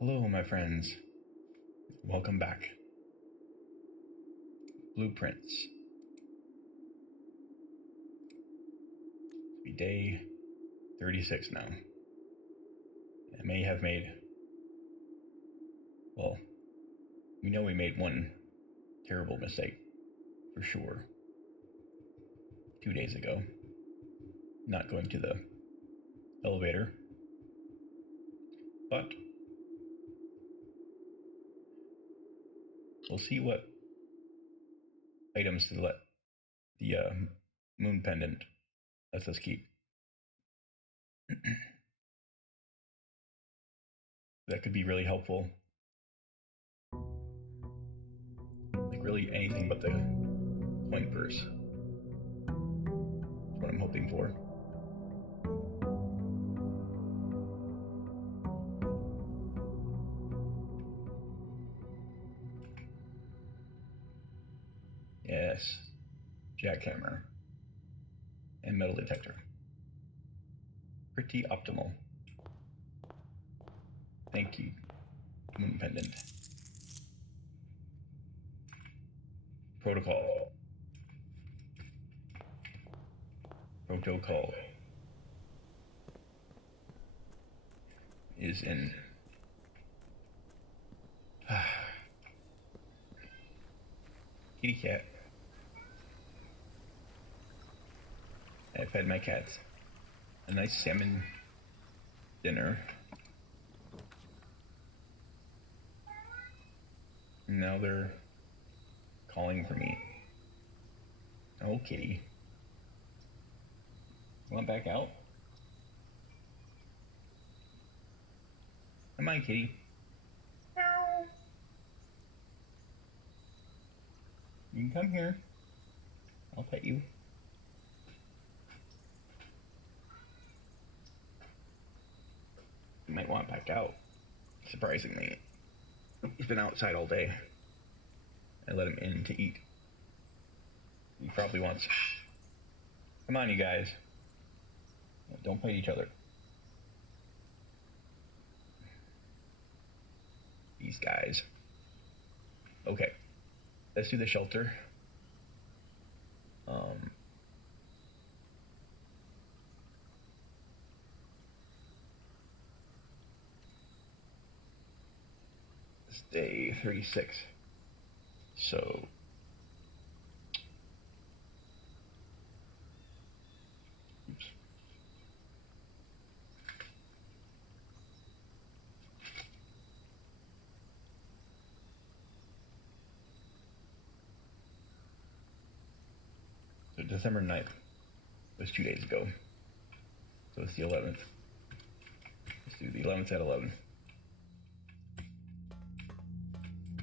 Hello, my friends. Welcome back. Blueprints. It'll be day 36 now. I may have made, well, we know we made one terrible mistake, for sure, 2 days ago. Not going to the elevator. But we'll see what items to let the moon pendant lets us keep. That could be really helpful. Like really anything but the coin purse. That's what I'm hoping for. Yes. Jackhammer. And metal detector. Pretty optimal. Thank you, moon pendant. Protocol. Protocol is in. Kitty cat. I fed my cats a nice salmon dinner. And now they're calling for me. Oh, kitty. Want back out? Come on, kitty. Meow. You can come here. I'll pet you. You might want back out. Surprisingly, he's been outside all day. I let him in to eat. He probably wants. Come on, you guys. Don't fight each other. These guys. Okay, let's do the shelter. It's day 36. So oops. So December 9th was 2 days ago. So it's the 11th. Let's do the 11th at 11.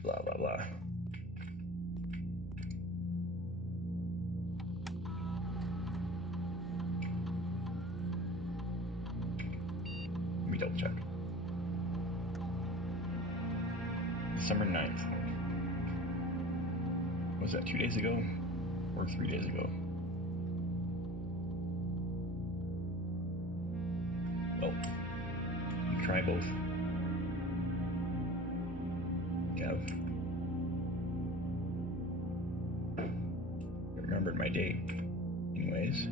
Blah, blah, blah. Let me double check. December 9th. Was that 2 days ago or 3 days ago? Well, you try both. I remembered my date. Anyways.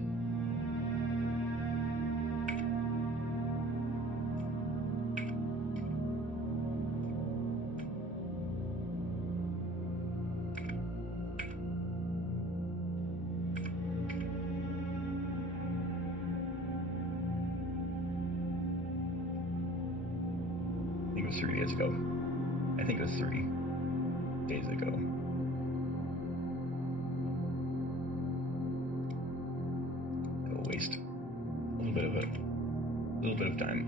I think it was 3 days ago. I think it was 3 days ago. It'll waste a little bit of time.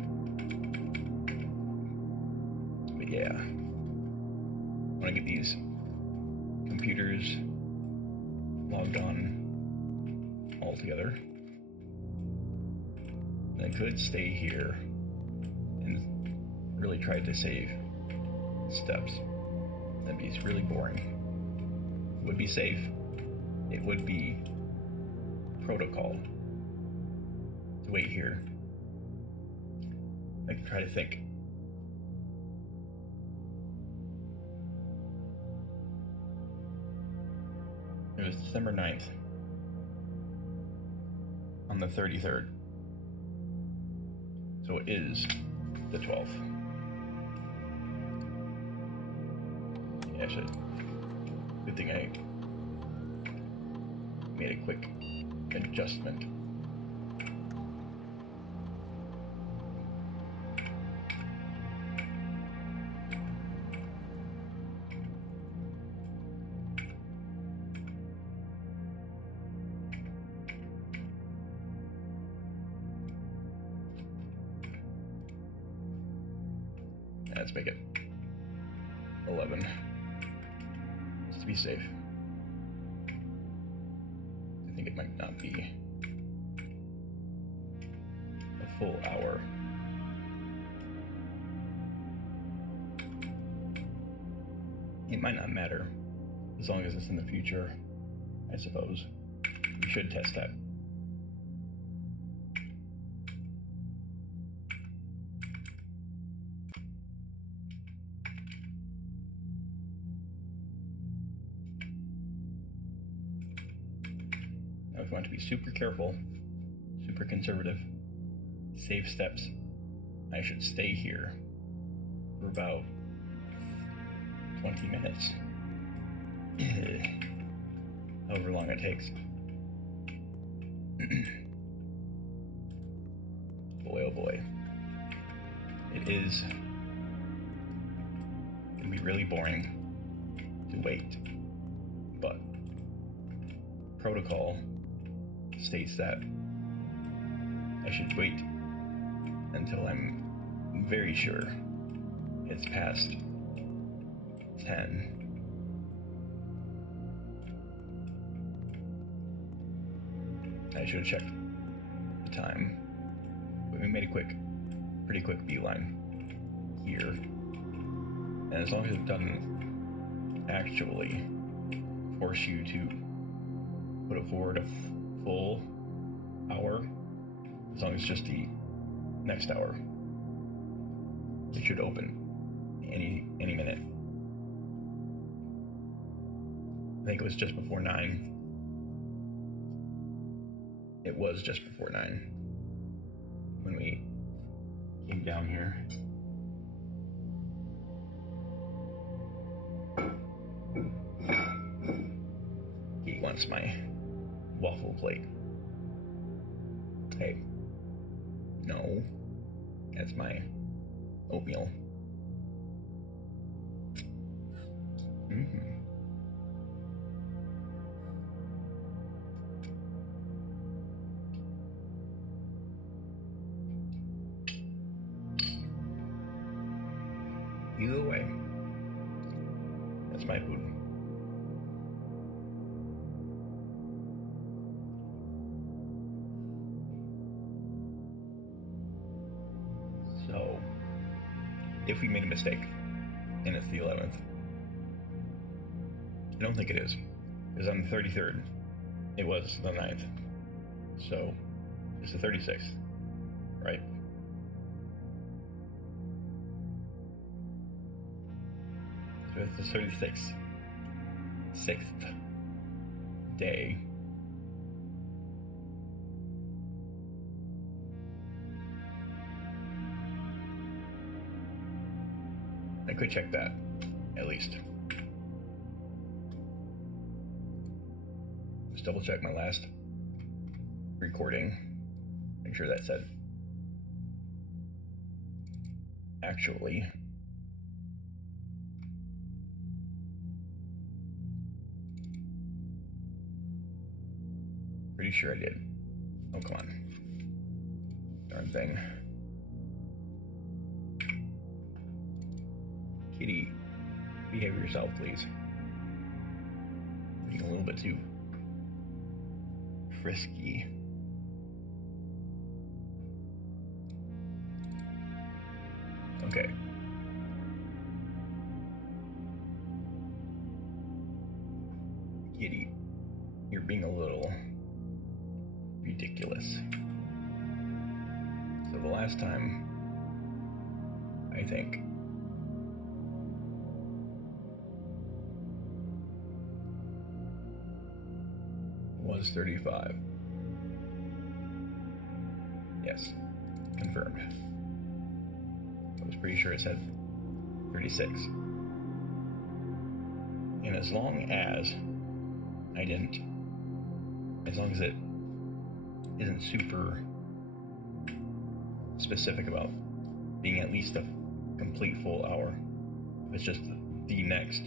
But yeah, I want to get these computers logged on all together. And I could stay here and really try to save steps. That'd be really boring. It would be safe. It would be protocol to wait here. I can try to think. It was December 9th. On the 33rd. So it is the 12th. Yeah, actually, good thing I made a quick adjustment. Let's make it 11, just to be safe. I think it might not be a full hour. It might not matter, as long as it's in the future, I suppose. We should test that. Now, if you want to be super careful, super conservative, safe steps, I should stay here for about 20 minutes. However long it takes. Boy, oh boy. It is gonna be really boring to wait, but protocol states that I should wait until I'm very sure it's past 10. I should have checked the time, but we made a pretty quick beeline here. And as long as it doesn't actually force you to put it forward a full hour, as long as it's just the next hour, it should open any minute. I think it was just before 9. It was just before 9 when we came down here. He wants my waffle plate. Hey, no, that's my oatmeal. Either way, that's my food. So, if we made a mistake, and it's the 11th, I don't think it is, because on the 33rd, it was the 9th, so it's the 36th, right? So it's the 36th, 6th day. I could check that, at least. Just double check my last recording. Make sure that said actually. Pretty sure I did. Oh, come on. Darn thing. Kitty, behave yourself, please. Being a little bit too frisky. Okay. Kitty, you're being a little ridiculous. So the last time, I think, was 35. Yes, confirmed. I was pretty sure it said 36. And as long as it isn't super specific about being at least a complete full hour, if it's just the next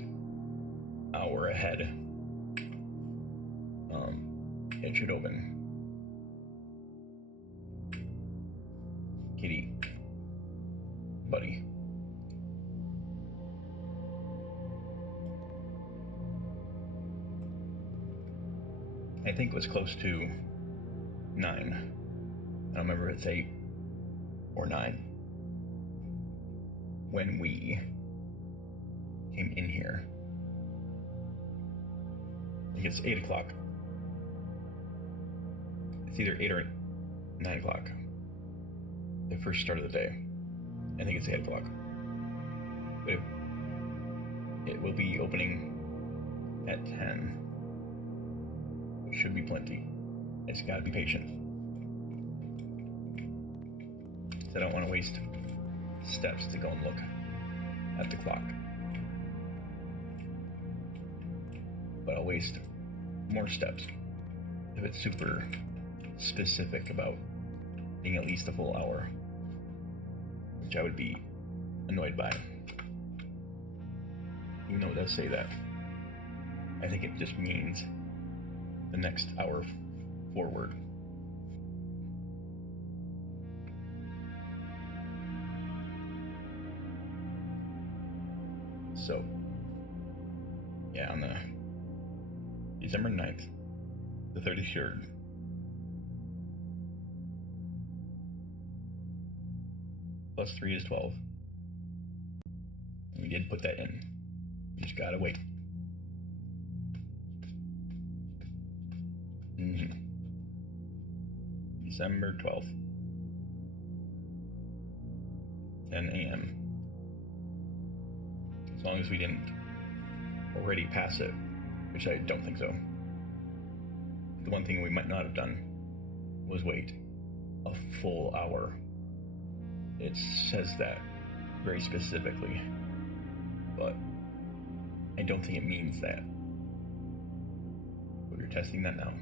hour ahead, it should open. Kitty, buddy. I think it was close to 9. I don't remember if it's 8 or 9 when we came in here. I think it's 8 o'clock. It's either 8 or 9 o'clock. The first start of the day. I think it's 8 o'clock. But it will be opening at 10. Should be plenty. I just gotta be patient. So I don't want to waste steps to go and look at the clock. But I'll waste more steps if it's super specific about being at least a full hour, which I would be annoyed by. Even though it does say that, I think it just means the next hour forward. So, yeah, on the December 9th, the 33rd, plus 3 is 12. We did put that in. You just gotta wait. December 12th, 10 a.m. As long as we didn't already pass it, which I don't think so. The one thing we might not have done was wait a full hour. It says that very specifically, but I don't think it means that. We're testing that now.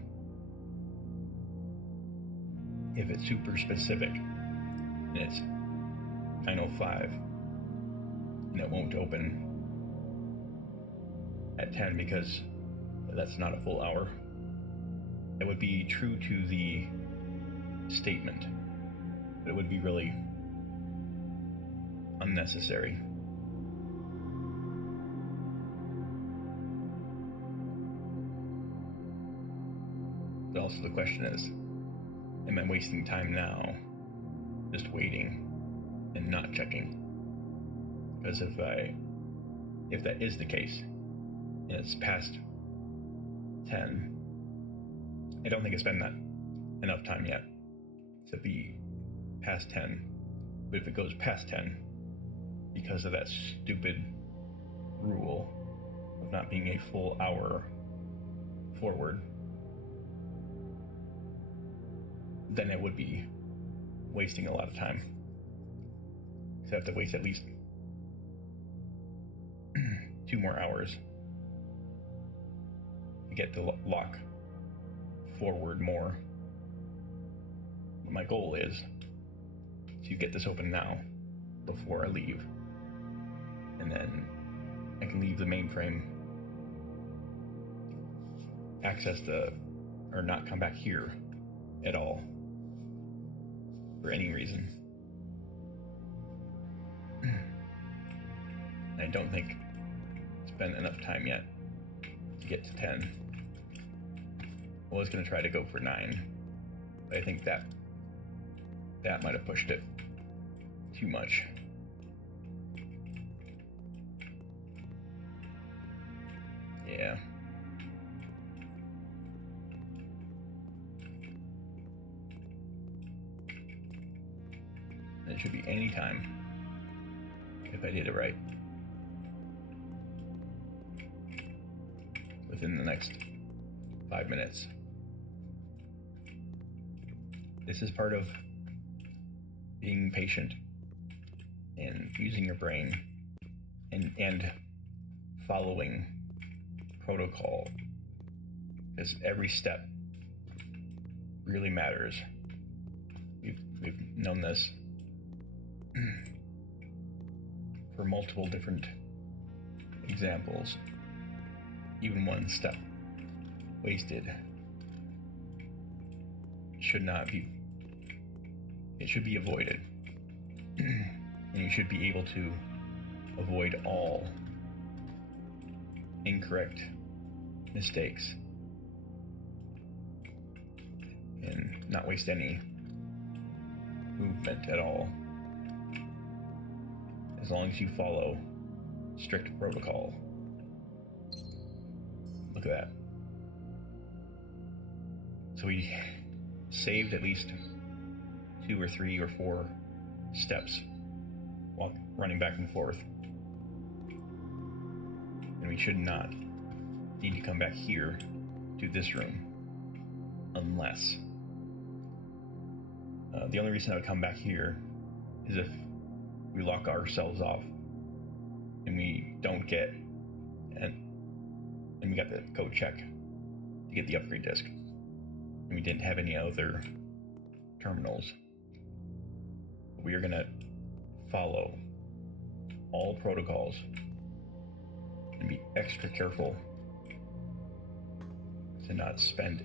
If it's super specific and it's 9:05 and it won't open at 10 because that's not a full hour, it would be true to the statement, but it would be really unnecessary. But also the question is, am I wasting time now just waiting and not checking? Because if that is the case and it's past 10, I don't think it's been that enough time yet to be past 10. But if it goes past 10 because of that stupid rule of not being a full hour forward, then it would be wasting a lot of time. So I have to waste at least 2 more hours to get the lock forward more. My goal is to get this open now before I leave, and then I can leave the mainframe, access or not come back here at all for any reason. I don't think it's been enough time yet to get to 10. I was going to try to go for 9, but I think that might have pushed it too much. Yeah. It should be any time if I did it right. Within the next 5 minutes This is part of being patient and using your brain and following protocol, because every step really matters. We've known this for multiple different examples. Even one step wasted should not be, it should be avoided. And you should be able to avoid all incorrect mistakes and not waste any movement at all, as long as you follow strict protocol. Look at that. So we saved at least 2 or 3 or 4 steps while running back and forth. And we should not need to come back here to this room unless the only reason I would come back here is if we lock ourselves off and we don't get and we got the code check to get the upgrade disk and we didn't have any other terminals. We are gonna follow all protocols and be extra careful to not spend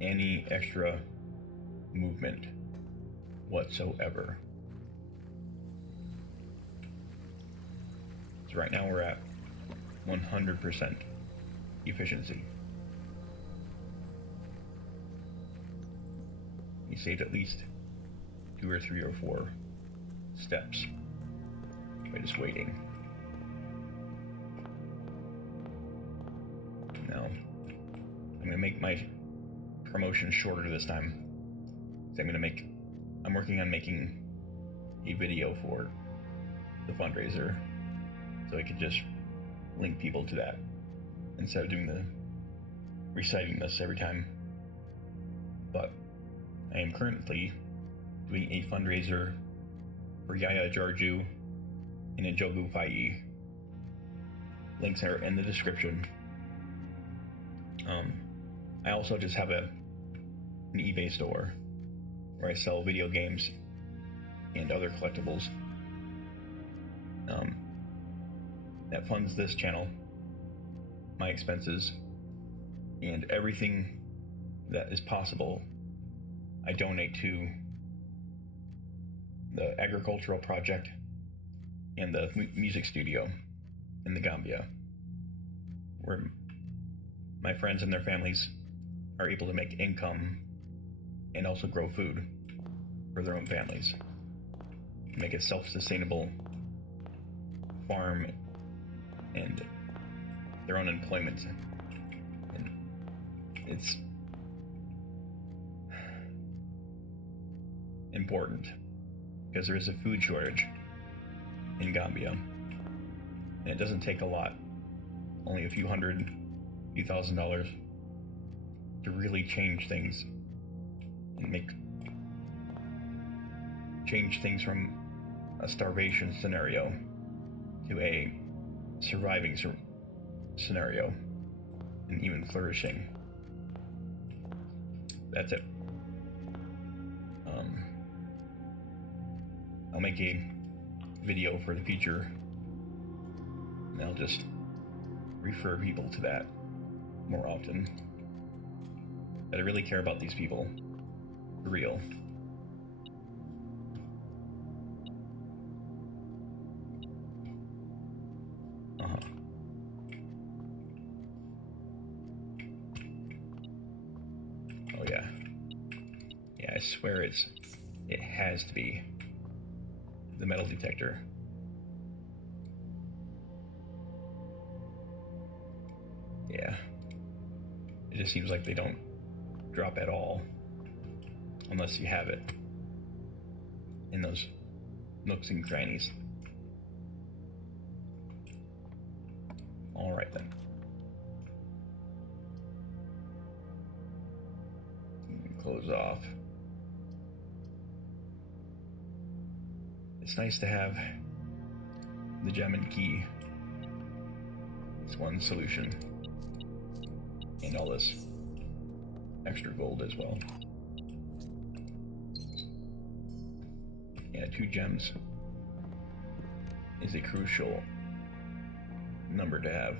any extra movement whatsoever. So right now we're at 100% efficiency. We saved at least 2 or 3 or 4 steps by just waiting. Now, I'm gonna make my promotion shorter this time. So I'm working on making a video for the fundraiser, so I could just link people to that instead of doing the reciting this every time. But I am currently doing a fundraiser for Yaya Jarju and Njogu Fai. Links are in the description. I also just have an eBay store where I sell video games and other collectibles. That funds this channel, my expenses, and everything that is possible I donate to the agricultural project and the music studio in the Gambia, where my friends and their families are able to make income and also grow food for their own families, make a self-sustainable farm and their own employment. And it's important because there is a food shortage in Gambia, and it doesn't take a lot, only a few $100,000 to really change things and change things from a starvation scenario to a surviving scenario and even flourishing. That's it. I'll make a video for the future and I'll just refer people to that more often. But I really care about these people, for real. Oh yeah. Yeah, I swear it has to be the metal detector. Yeah. It just seems like they don't drop at all unless you have it in those nooks and crannies. Alright then. close off. It's nice to have the gem and key. It's one solution. And all this extra gold as well. Yeah, 2 gems is a crucial number to have.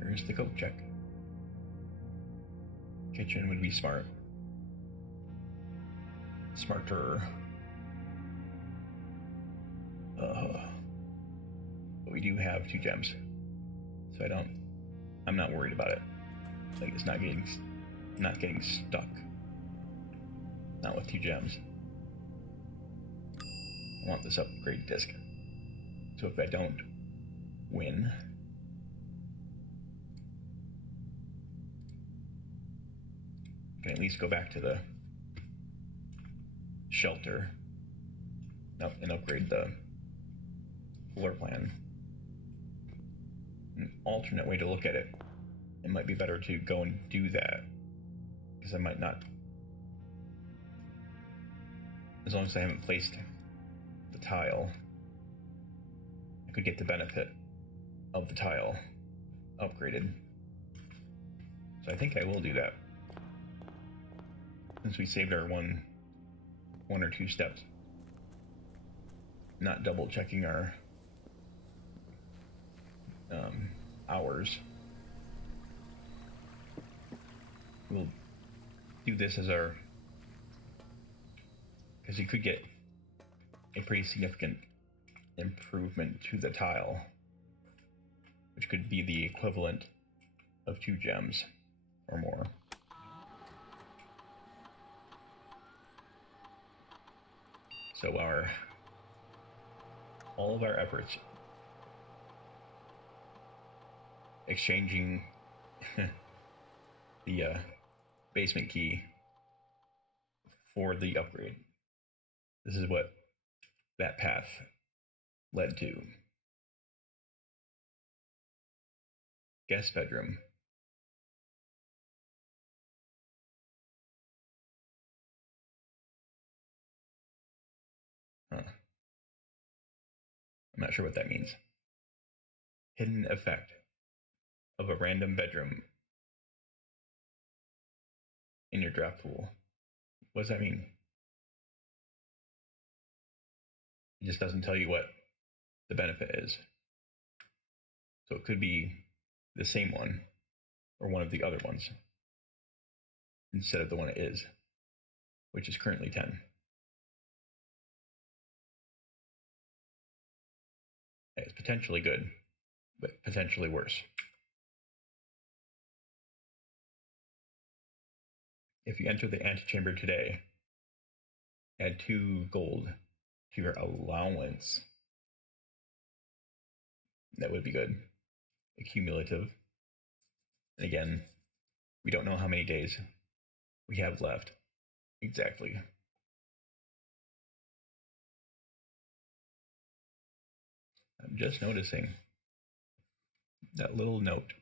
Here's the coat check. Kitchen would be smart. Smarter. But we do have 2 gems. So I'm not worried about it. Like, it's not getting stuck. Not with 2 gems. I want this upgrade disc. So if I don't win, I can at least go back to the shelter and upgrade the floor plan. An alternate way to look at it, it might be better to go and do that, because I might not, as long as I haven't placed the tile, I could get the benefit of the tile upgraded. So I think I will do that, since we saved our one or 2 steps, not double checking our hours. We'll do this as our, because you could get a pretty significant improvement to the tile, which could be the equivalent of 2 gems or more. So all of our efforts exchanging the basement key for the upgrade. This is what that path led to. Guest bedroom. Huh. I'm not sure what that means. Hidden effect of a random bedroom in your draft pool. What does that mean? It just doesn't tell you what the benefit is. So it could be the same one or one of the other ones instead of the one it is, which is currently 10. It's potentially good, but potentially worse. If you enter the antechamber today, add 2 gold to your allowance. That would be good. Accumulative. And again, we don't know how many days we have left exactly. I'm just noticing that little note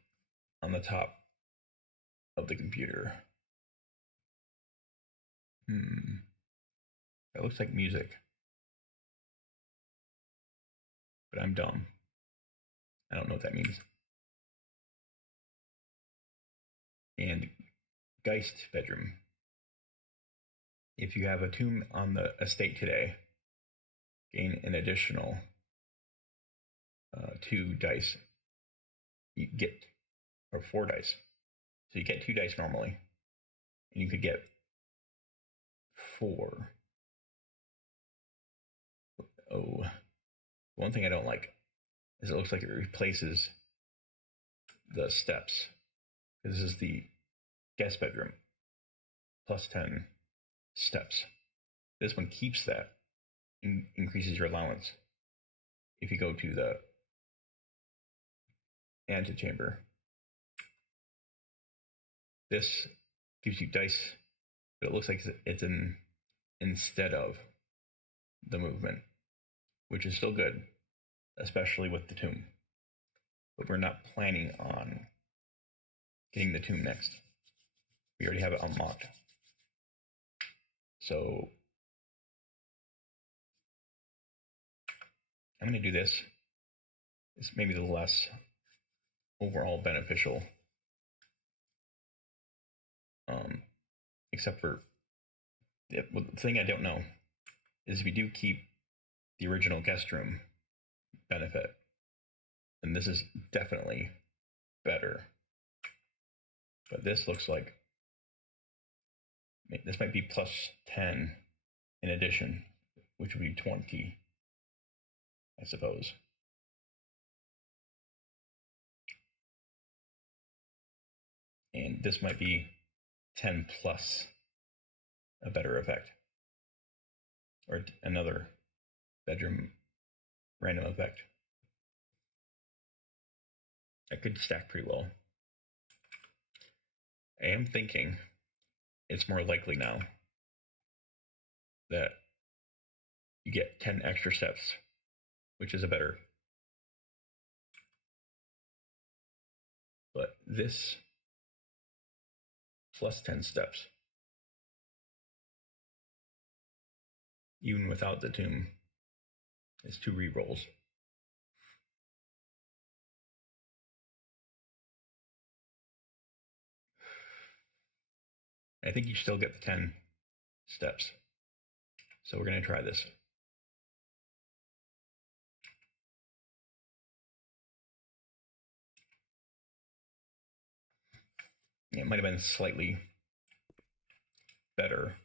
on the top of the computer. That looks like music. But I'm dumb. I don't know what that means. And Geist bedroom. If you have a tomb on the estate today, gain an additional 2 dice. You get, or 4 dice. So you get 2 dice normally, and you could get 4. Oh, one thing I don't like is it looks like it replaces the steps. This is the guest bedroom, plus 10 steps. This one keeps that, increases your allowance. If you go to the antechamber, this gives you dice, but it looks like it's instead of the movement, which is still good, especially with the tomb. But we're not planning on getting the tomb next. We already have it unlocked. So I'm going to do this. It's maybe the less overall beneficial. Except for the thing I don't know is if we do keep the original guest room benefit, then this is definitely better. But this looks like this might be plus 10 in addition, which would be 20, I suppose. And this might be 10 plus a better effect. Or another bedroom random effect. That could stack pretty well. I am thinking it's more likely now that you get 10 extra steps, which is a better. But this plus 10 steps, even without the tomb, is 2 rerolls. I think you still get the 10 steps. So we're going to try this. It might have been slightly better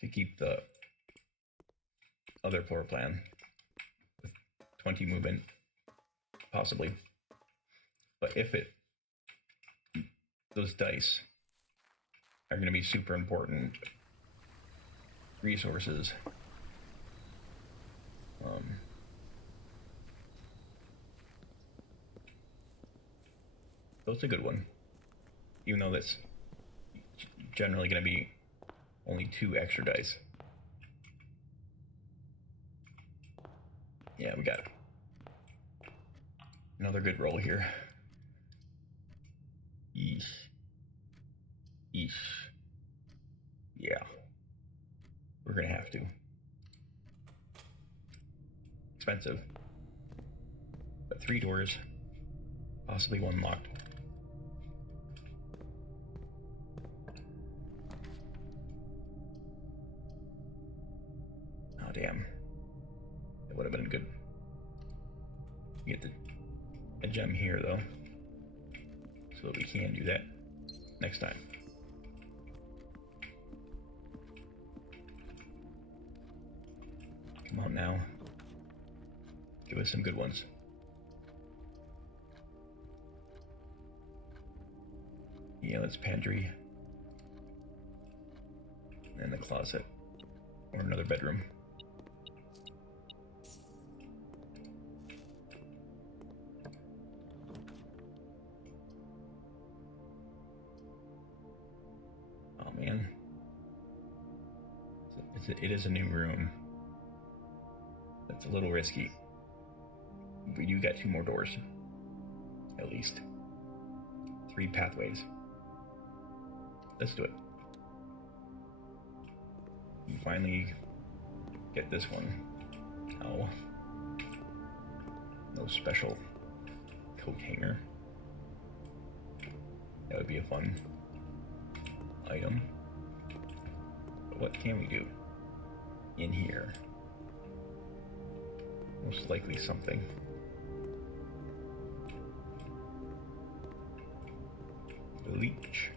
to keep the other floor plan with 20 movement, possibly. But if those dice are going to be super important resources. That's a good one. Even though that's generally going to be only 2 extra dice. Yeah, we got it. Another good roll here. Yeesh. Yeesh. Yeah. We're going to have to. Expensive. But 3 doors. Possibly 1 locked. Oh, damn. It would have been good. Get a gem here, though. So that we can do that next time. Come on now. Give us some good ones. Yeah, let's pantry. And the closet. Or another bedroom. Oh man. It is a new room. That's a little risky. We do got 2 more doors. At least. 3 pathways. Let's do it. You finally get this one. Oh. No special coat hanger. That would be a fun item. But what can we do in here? Most likely something. Bleach.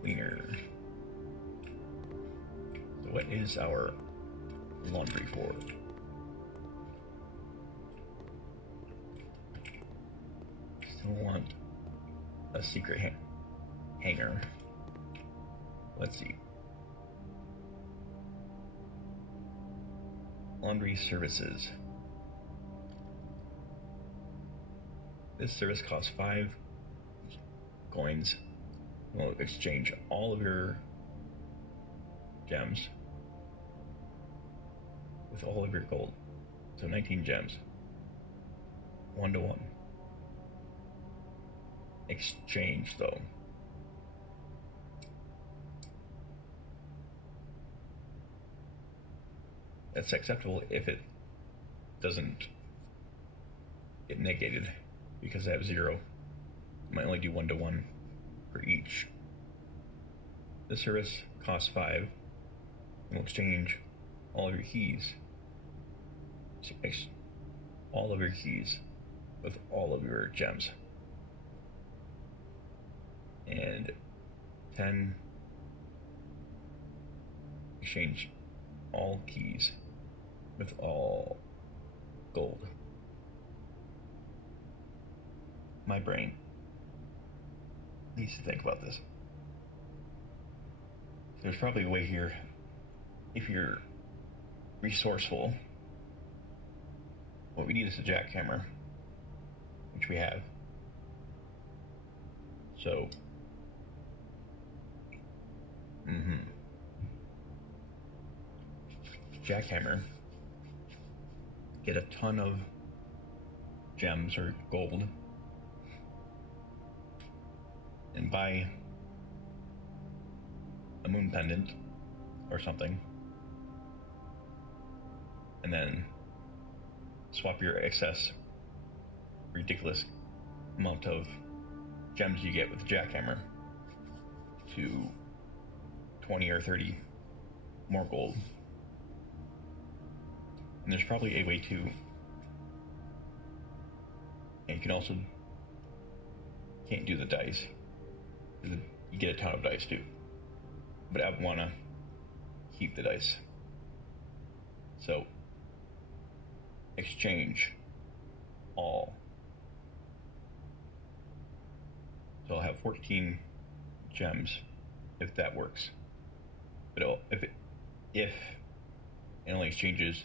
Cleaner. So what is our laundry for? Still want a secret hanger. Let's see. Laundry services. This service costs 5 coins. We'll exchange all of your gems with all of your gold. So 19 gems. 1-to-1. Exchange, though. That's acceptable if it doesn't get negated, because I have 0. I might only do 1-to-1 for each. This service costs 5 and will exchange all of your keys. All of your keys with all of your gems. And 10, exchange all keys with all gold. My brain needs to think about this. There's probably a way here, if you're resourceful. What we need is a jackhammer, which we have. So, jackhammer, get a ton of gems or gold, and buy a moon pendant or something, and then swap your excess ridiculous amount of gems you get with the jackhammer to 20 or 30 more gold. And there's probably a way to, and you can also, can't do the dice, you get a ton of dice too, but I want to keep the dice. So exchange all. So I'll have 14 gems if that works. But if it only exchanges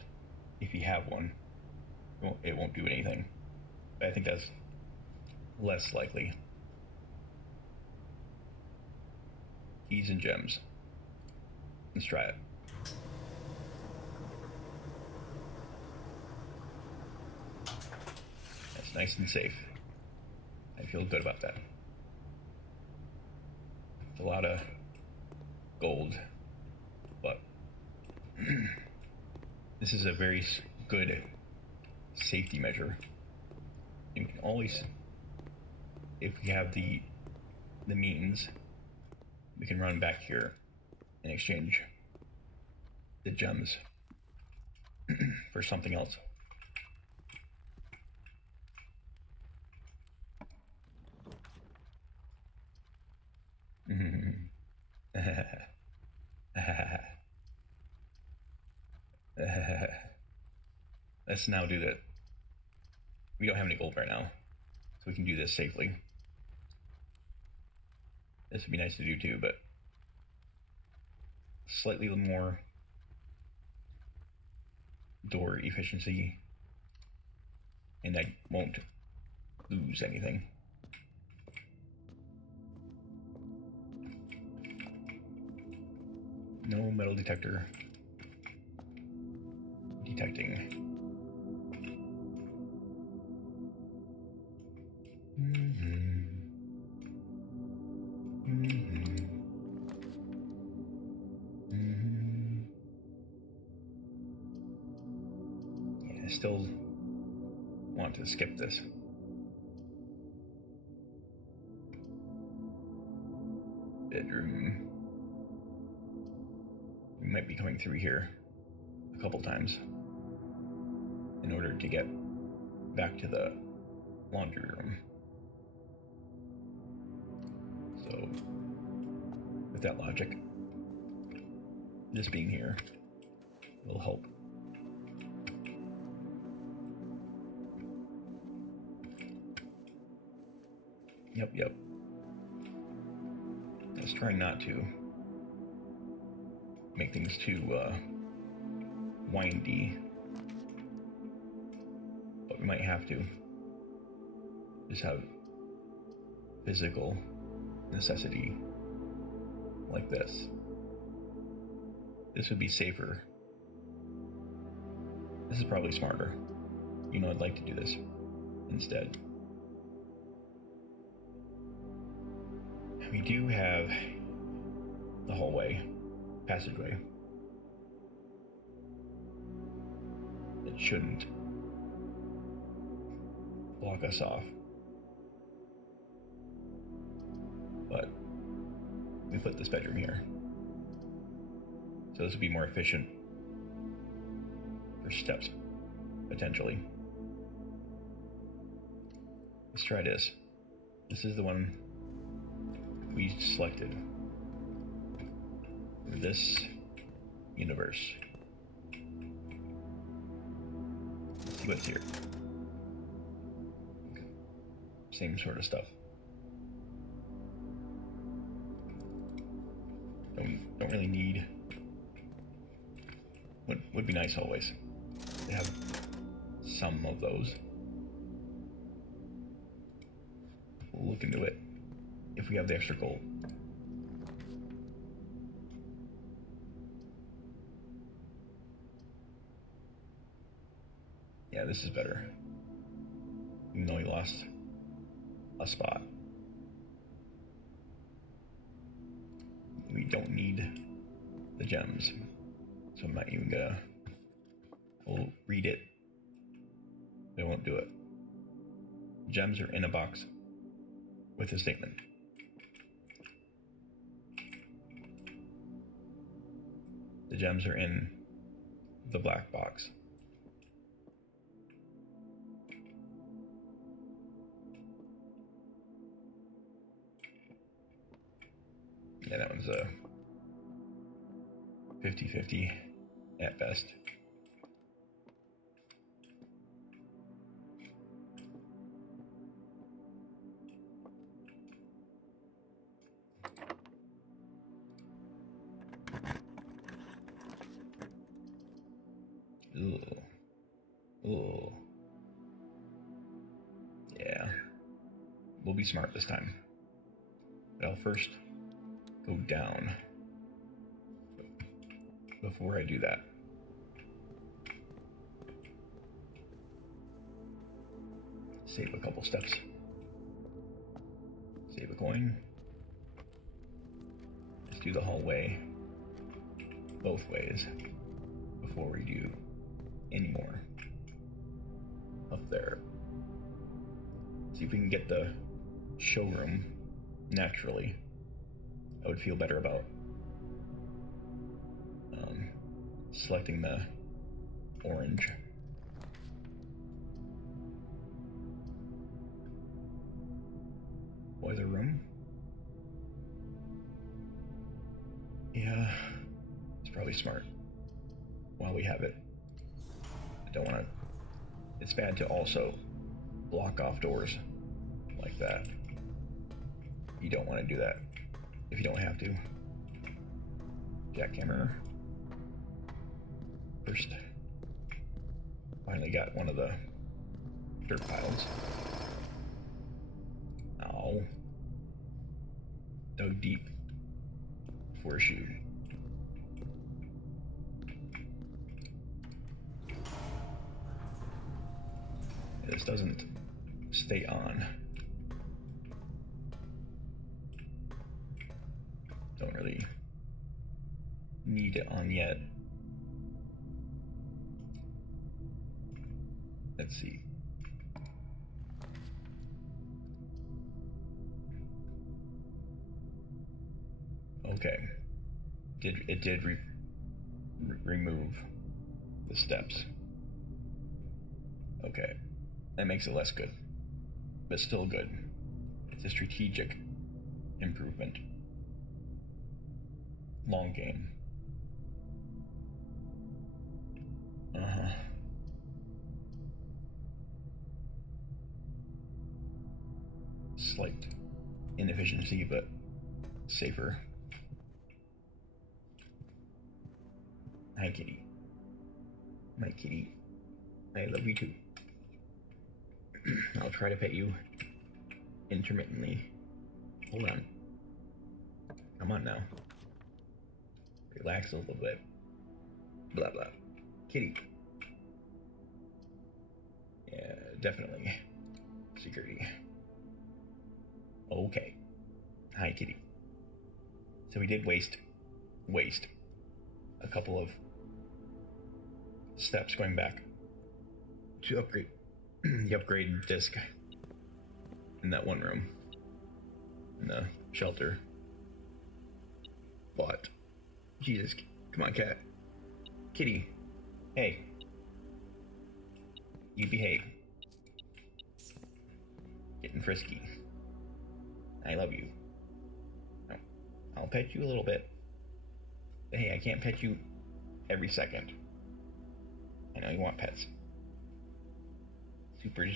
if you have one, it won't do anything. But I think that's less likely. Keys and gems. Let's try it. That's nice and safe. I feel good about that. It's a lot of gold, but this is a very good safety measure. You can always, if we have the means, we can run back here and exchange the gems for something else. Let's now do that. We don't have any gold right now, so we can do this safely. This would be nice to do too, but slightly more door efficiency, and I won't lose anything. No metal detector detecting. Yeah, I still want to skip this. Bedroom. We might be coming through here a couple times in order to get back to the laundry room. So, with that logic, this being here will help. Yep. Let's try not to make things too windy, but we might have to. Just have physical necessity like this. This would be safer. This is probably smarter. You know, I'd like to do this instead. We do have the hallway, passageway. It shouldn't block us off. But we put this bedroom here. So this would be more efficient for steps, potentially. Let's try this. This is the one we selected for this universe. Let's see what's here. Same sort of stuff. Don't really need. Would be nice always to have some of those. We'll look into it if we have the extra gold. Yeah, this is better. Even though we lost a spot. We don't need the gems. So I'm not even gonna. We'll read it. They won't do it. Gems are in a box with a statement. The gems are in the black box. Yeah, that one's a 50-50 at best. Ooh. Yeah. We'll be smart this time. But I'll first go down before I do that. Save a couple steps. Save a coin. Let's do the hallway both ways before we do any more up there. See if we can get the showroom naturally. I would feel better about selecting the orange. Boiler room. Yeah, it's probably smart while we have it. I don't want to. It's bad to also block off doors like that. You don't want to do that if you don't have to. Jackhammer. First, finally got one of the dirt piles. Ow. Dug deep for a shoe. This doesn't stay on. Don't really need it on yet. Let's see. Okay. It did remove the steps. Okay. That makes it less good, but still good. It's a strategic improvement. Long game. Slight inefficiency, but safer. Hi, kitty. My kitty. I love you too. I'll try to pet you intermittently. Hold on. Come on now. Relax a little bit. Blah, blah. Kitty. definitely security. Okay. Hi, kitty. So we did waste a couple of steps going back to upgrade the upgrade disc in that one room in the shelter. But Jesus, come on, cat, kitty, hey, you behave. Getting frisky. I love you. I'll pet you a little bit. But hey, I can't pet you every second. I know you want pets. Super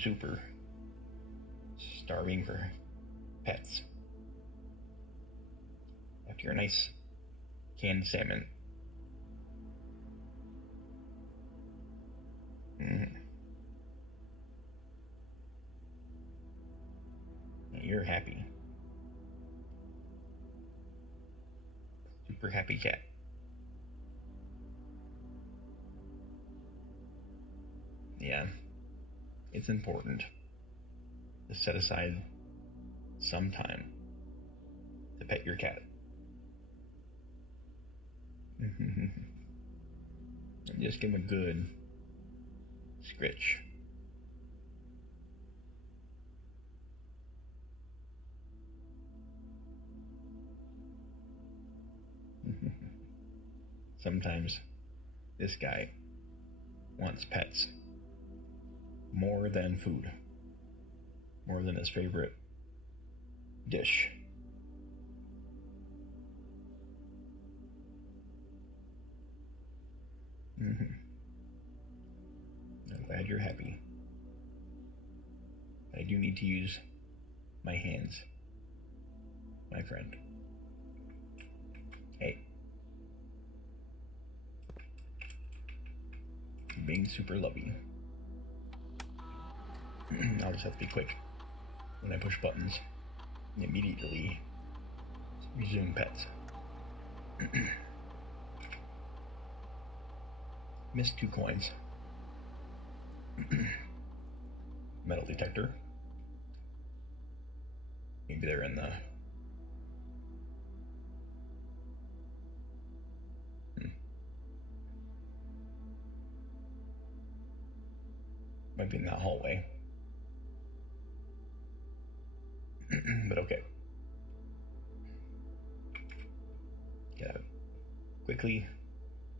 starving for pets. After your nice canned salmon. You're happy. Super happy cat. Yeah, it's important to set aside some time to pet your cat. And just give him a good scritch. Sometimes this guy wants pets more than food, more than his favorite dish. I'm glad you're happy. I do need to use my hands, my friend. Hey. Being super lovey. I'll just have to be quick when I push buttons and immediately resume pets. Missed 2 coins. Metal detector. Maybe they're in the... Might be in that hallway. But okay. Get out. Quickly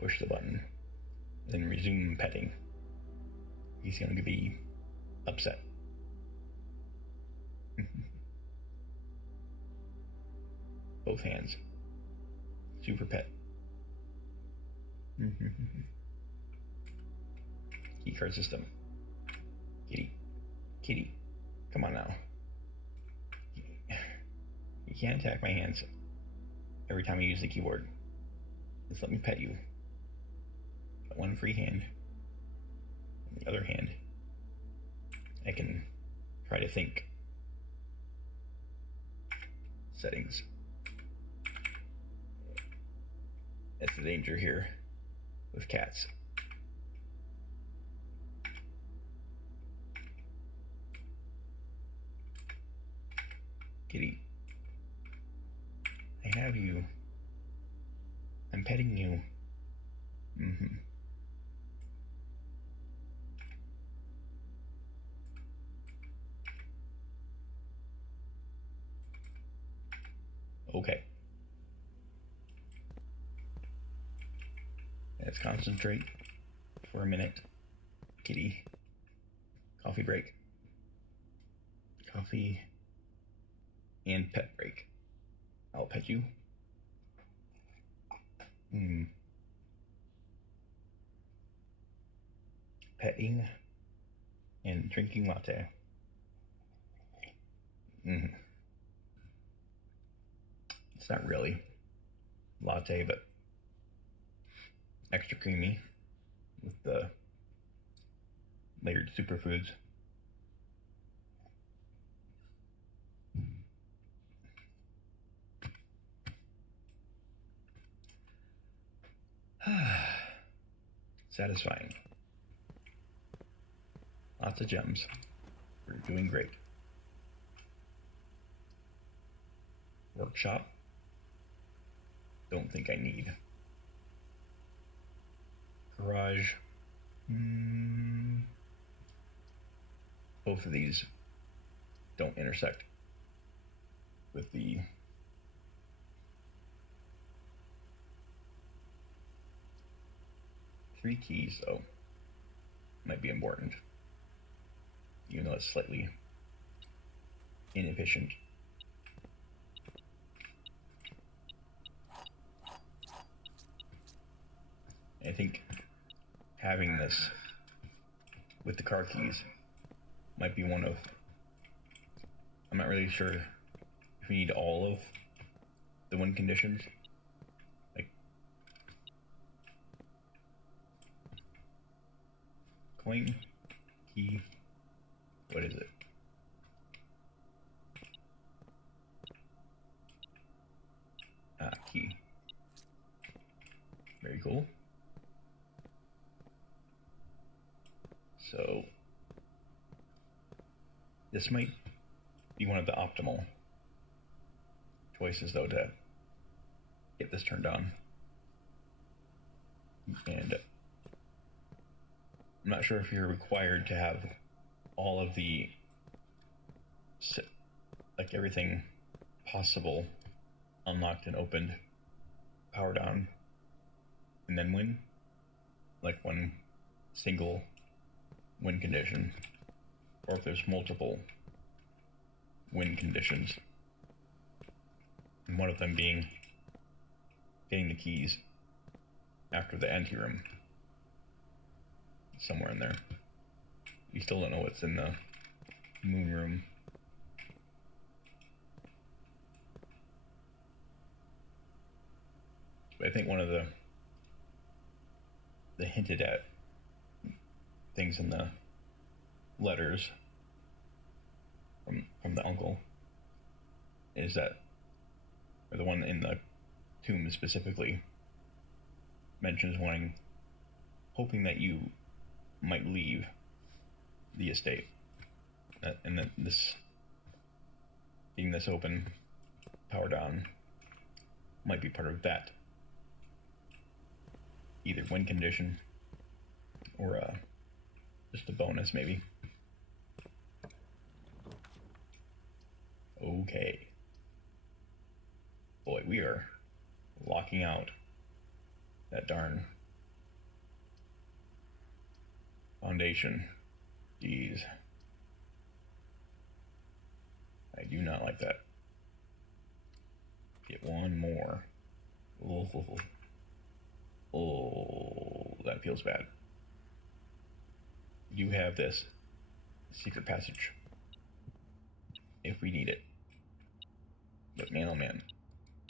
push the button. Then resume petting. He's going to be upset. Both hands. Super pet. Key card system. Kitty. Kitty. Come on now. You can't attack my hands every time I use the keyboard. Just let me pet you. Got one free hand. On the other hand, I can try to think. Settings. That's the danger here with cats. Kitty, I have you. I'm petting you. Okay. Let's concentrate for a minute. Kitty. Coffee break. Coffee and pet break. I'll pet you. Petting and drinking latte. It's not really latte, but extra creamy with the layered superfoods. Satisfying. Lots of gems. We're doing great. Workshop. Don't think I need. Garage. Both of these don't intersect with the three keys, though. Might be important, even though it's slightly inefficient. I think having this with the car keys might be one of, I'm not really sure if we need all of the win conditions. Like coin, key, what is it? Key. Very cool. So this might be one of the optimal choices, though, to get this turned on. And I'm not sure if you're required to have all of the, like, everything possible unlocked and opened, powered on, and then win, like one single win condition, or if there's multiple win conditions, and one of them being getting the keys after the anteroom, somewhere in there. You still don't know what's in the moon room. But I think one of the hinted at things in the letters from the uncle is that, or the one in the tomb specifically mentions hoping that you might leave the estate, and that being this open, powered on, might be part of that, either win condition or just a bonus, maybe. Okay. Boy, we are locking out that darn foundation. Jeez. I do not like that. Get one more. Oh, that feels bad. You have this secret passage if we need it. But man, oh man,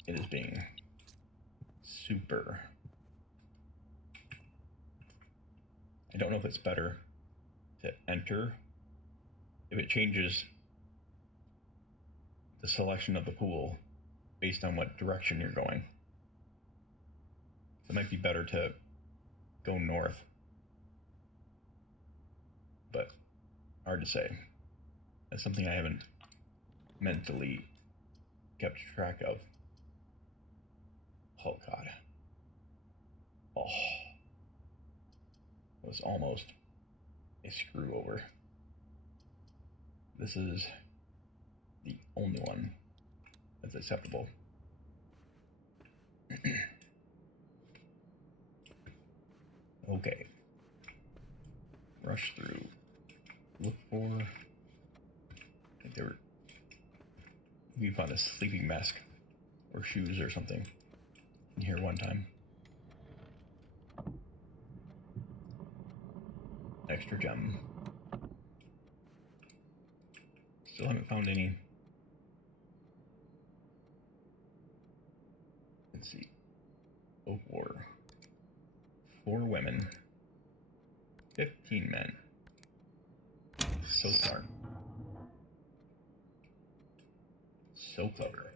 it is being super. I don't know if it's better to enter if it changes the selection of the pool based on what direction you're going. So it might be better to go north, but hard to say. That's something I haven't mentally kept track of. Oh god. Oh. It was almost a screw over. This is the only one that's acceptable. Okay. Rush through. Look for. I think we found a sleeping mask or shoes or something in here one time. Extra gem. Still haven't found any. Let's see. Oak War. 4 women. 15 men. So smart. So clever.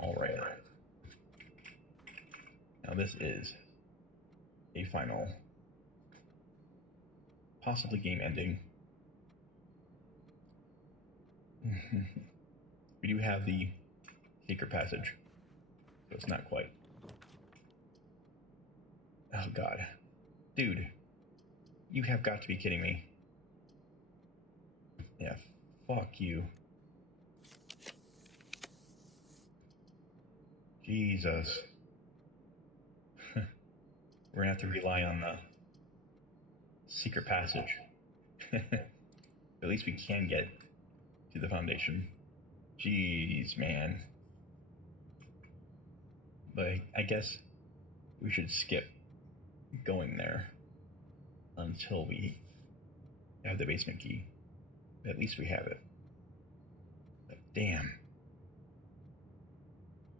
Alright. Now this is a final possibly game ending. We do have the secret passage, so it's not quite. Oh god. Dude, you have got to be kidding me. Yeah, fuck you. Jesus. We're gonna have to rely on the secret passage. At least we can get to the foundation. Jeez, man. But I guess we should skip going there until we have the basement key. At least we have it. But damn.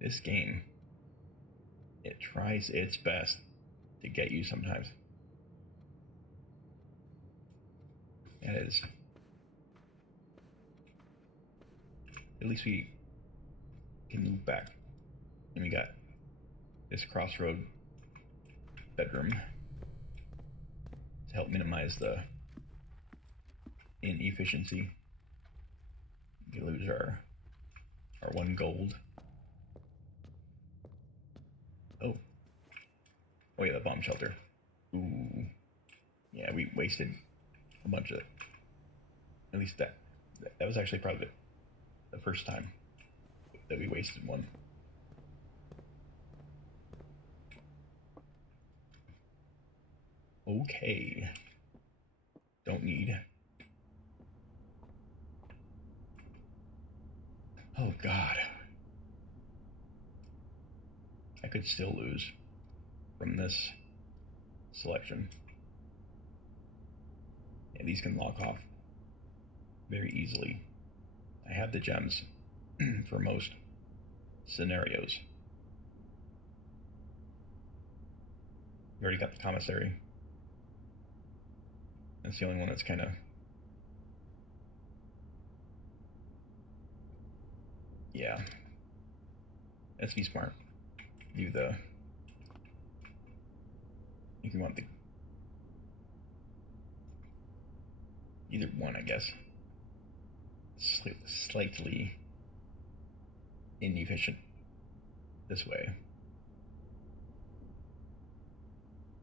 This game, it tries its best to get you sometimes. That is. At least we can move back. And we got this crossroad bedroom to help minimize the inefficiency. We lose our 1 gold. Oh yeah, the bomb shelter. Ooh, yeah, we wasted a bunch of it. At least that was actually probably the first time that we wasted one. Okay. Don't need. Oh god. I could still lose from this selection. Yeah, these can lock off very easily. I have the gems for most scenarios. We already got the commissary. That's the only one that's kind of... Yeah. Let's be smart. Do the... If you want the... Either one, I guess. Slightly inefficient this way.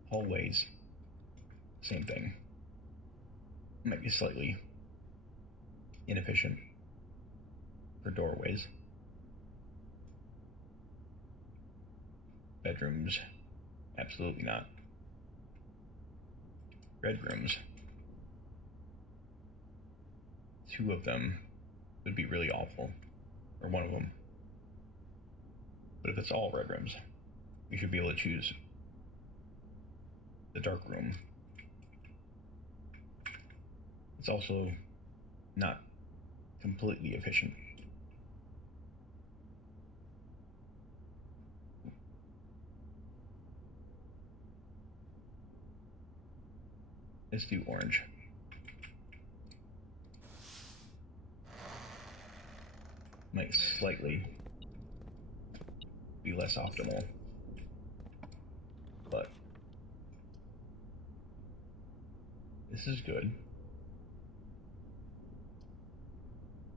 Hallways, same thing. Might be slightly inefficient for doorways. Bedrooms, absolutely not. Bedrooms, 2 of them would be really awful, or 1 of them. But if it's all red rooms, we should be able to choose the dark room. It's also not completely efficient. Let's do orange. Might slightly be less optimal, but this is good.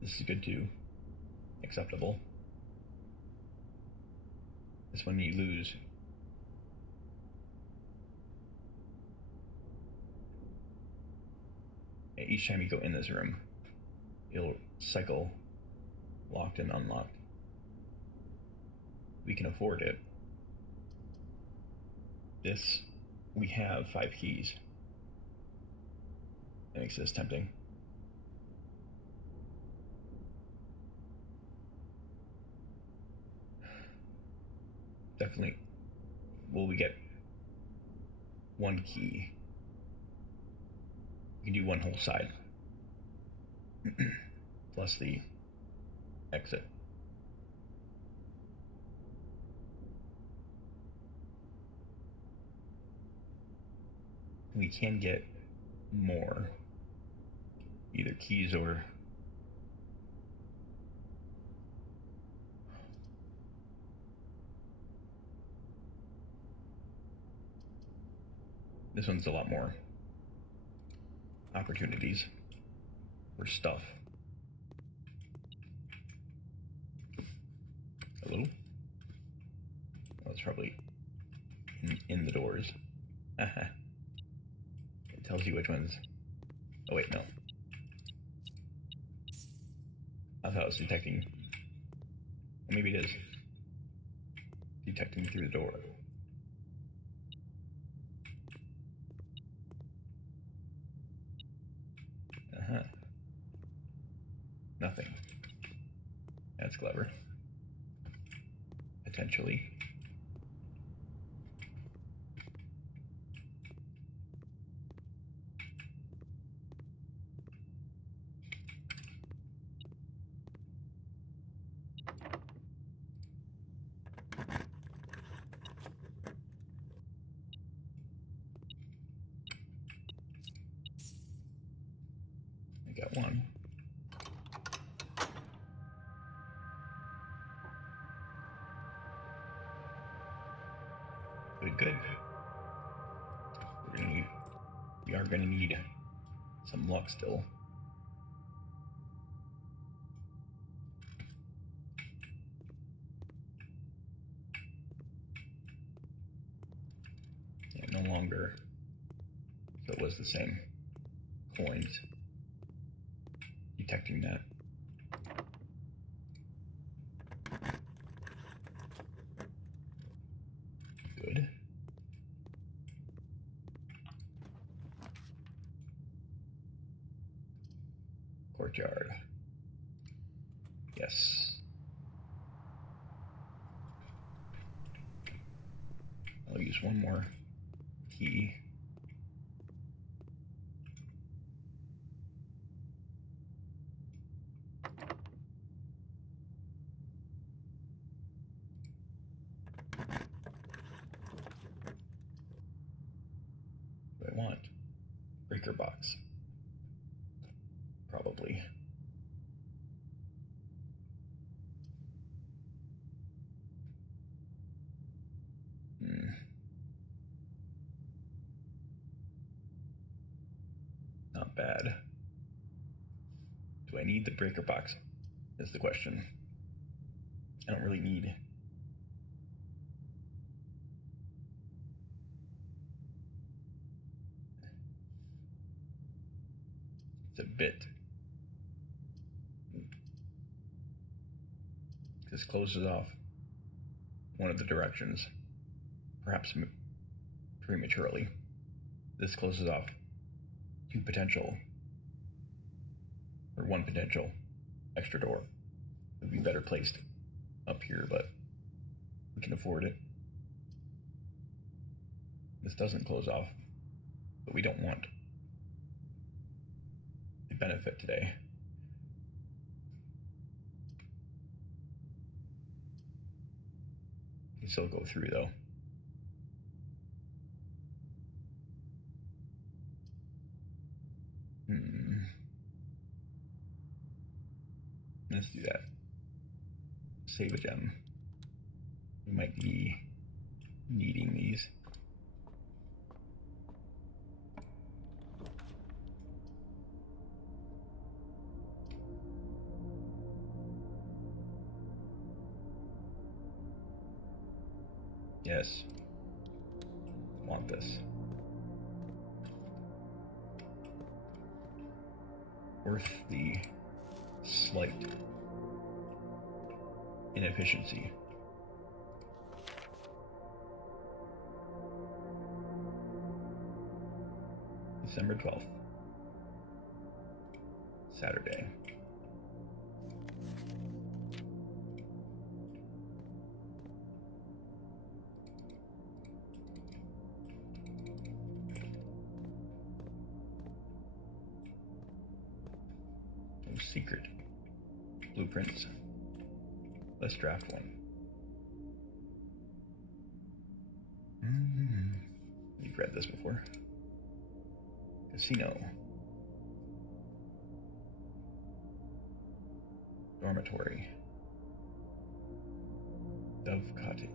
This is good too. Acceptable. This one you lose. Each time you go in this room, it'll cycle locked and unlocked. We can afford it. This, we have 5 keys. That makes this tempting. Definitely. Will we get 1 key? We can do 1 whole side. Plus the exit. We can get more, either keys or this one's a lot more opportunities for stuff. A little. Well, it's probably in the doors. It tells you which ones. Oh wait, no. I thought it was detecting. Well, maybe it is. Detecting through the door. Nothing. That's clever. Potentially. I got one. Good. We are gonna need some luck still. Yeah, no longer. So it was the same coins. Detecting that. Good. Courtyard. Yes. I'll use one more key. What do I want? Breaker box. Probably. Not bad. Do I need the breaker box? Is the question. I don't really need. It's a bit. This closes off one of the directions, perhaps prematurely. This closes off two potential, or one potential extra door. It would be better placed up here, but we can afford it. This doesn't close off, but we don't want the benefit today. We can still go through though. Let's do that. Save a gem. We might be needing these. Yes. Want this. Worth the slight inefficiency. December 12th. Saturday. No secret. Blueprints. Let's draft one. You've read this before. Casino. Dormitory. Dove cottage.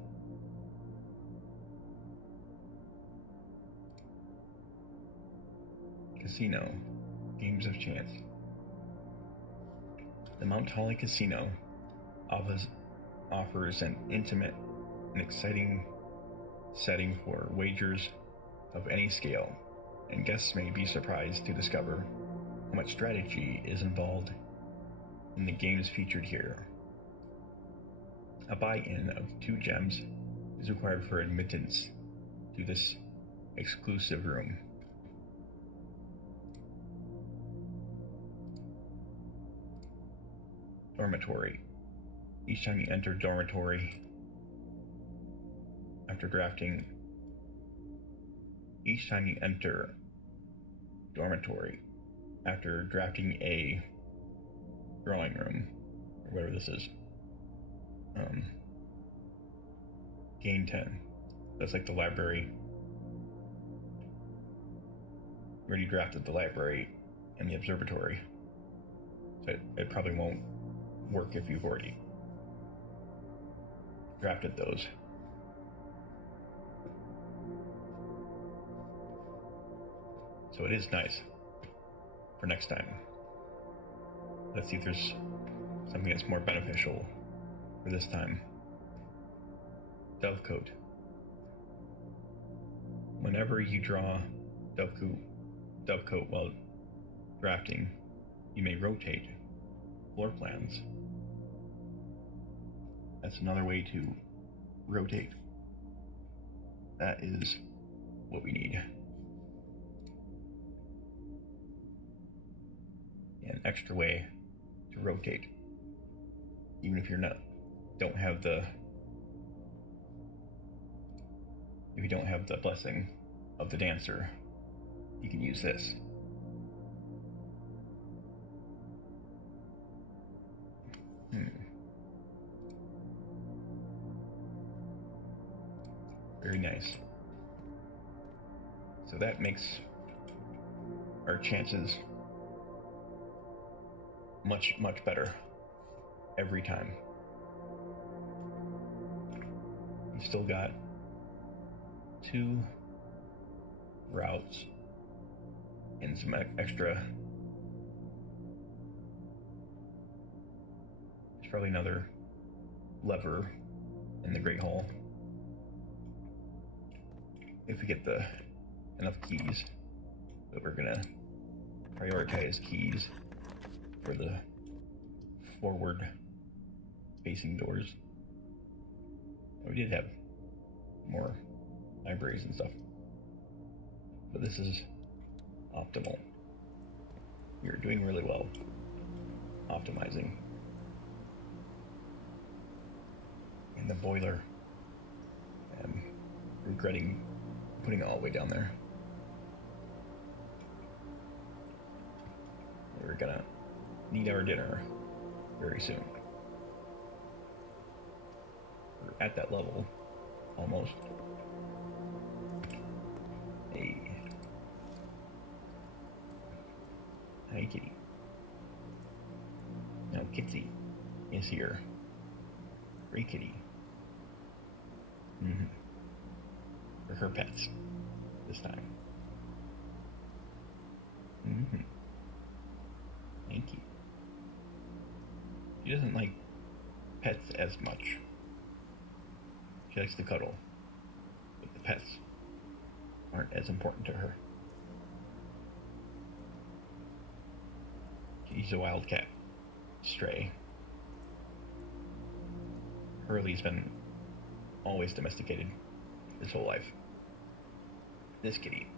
Casino. games of chance. The Mount Holly Casino offers an intimate and exciting setting for wagers of any scale, and guests may be surprised to discover how much strategy is involved in the games featured here. A buy-in of 2 gems is required for admittance to this exclusive room. Dormitory. Each time you enter dormitory after drafting a drawing room, or whatever this is, gain 10. That's like the library. You already drafted the library and the observatory, so it probably won't work if you've already drafted those. So it is nice for next time. Let's see if there's something that's more beneficial for this time. Dovecote. Whenever you draw Dovecote while drafting, you may rotate floor plans. That's another way to rotate. That is what we need. An extra way to rotate, even if you don't have the blessing of the dancer, you can use this. Very nice. So that makes our chances much, much better every time. We've still got 2 routes and some extra. There's probably another lever in the Great Hall if we get enough keys. But we're gonna prioritize keys for the forward facing doors. We did have more libraries and stuff, but this is optimal. You're doing really well optimizing. And the boiler, I'm regretting putting it all the way down there. We're gonna need our dinner very soon. We're at that level, almost. Hey. Hi, kitty. Now Kitsy is here. Free kitty. For her pets this time. Thank you. She doesn't like pets as much. She likes to cuddle, but the pets aren't as important to her. She's a wildcat stray. Hurley's been always domesticated his whole life. This kitty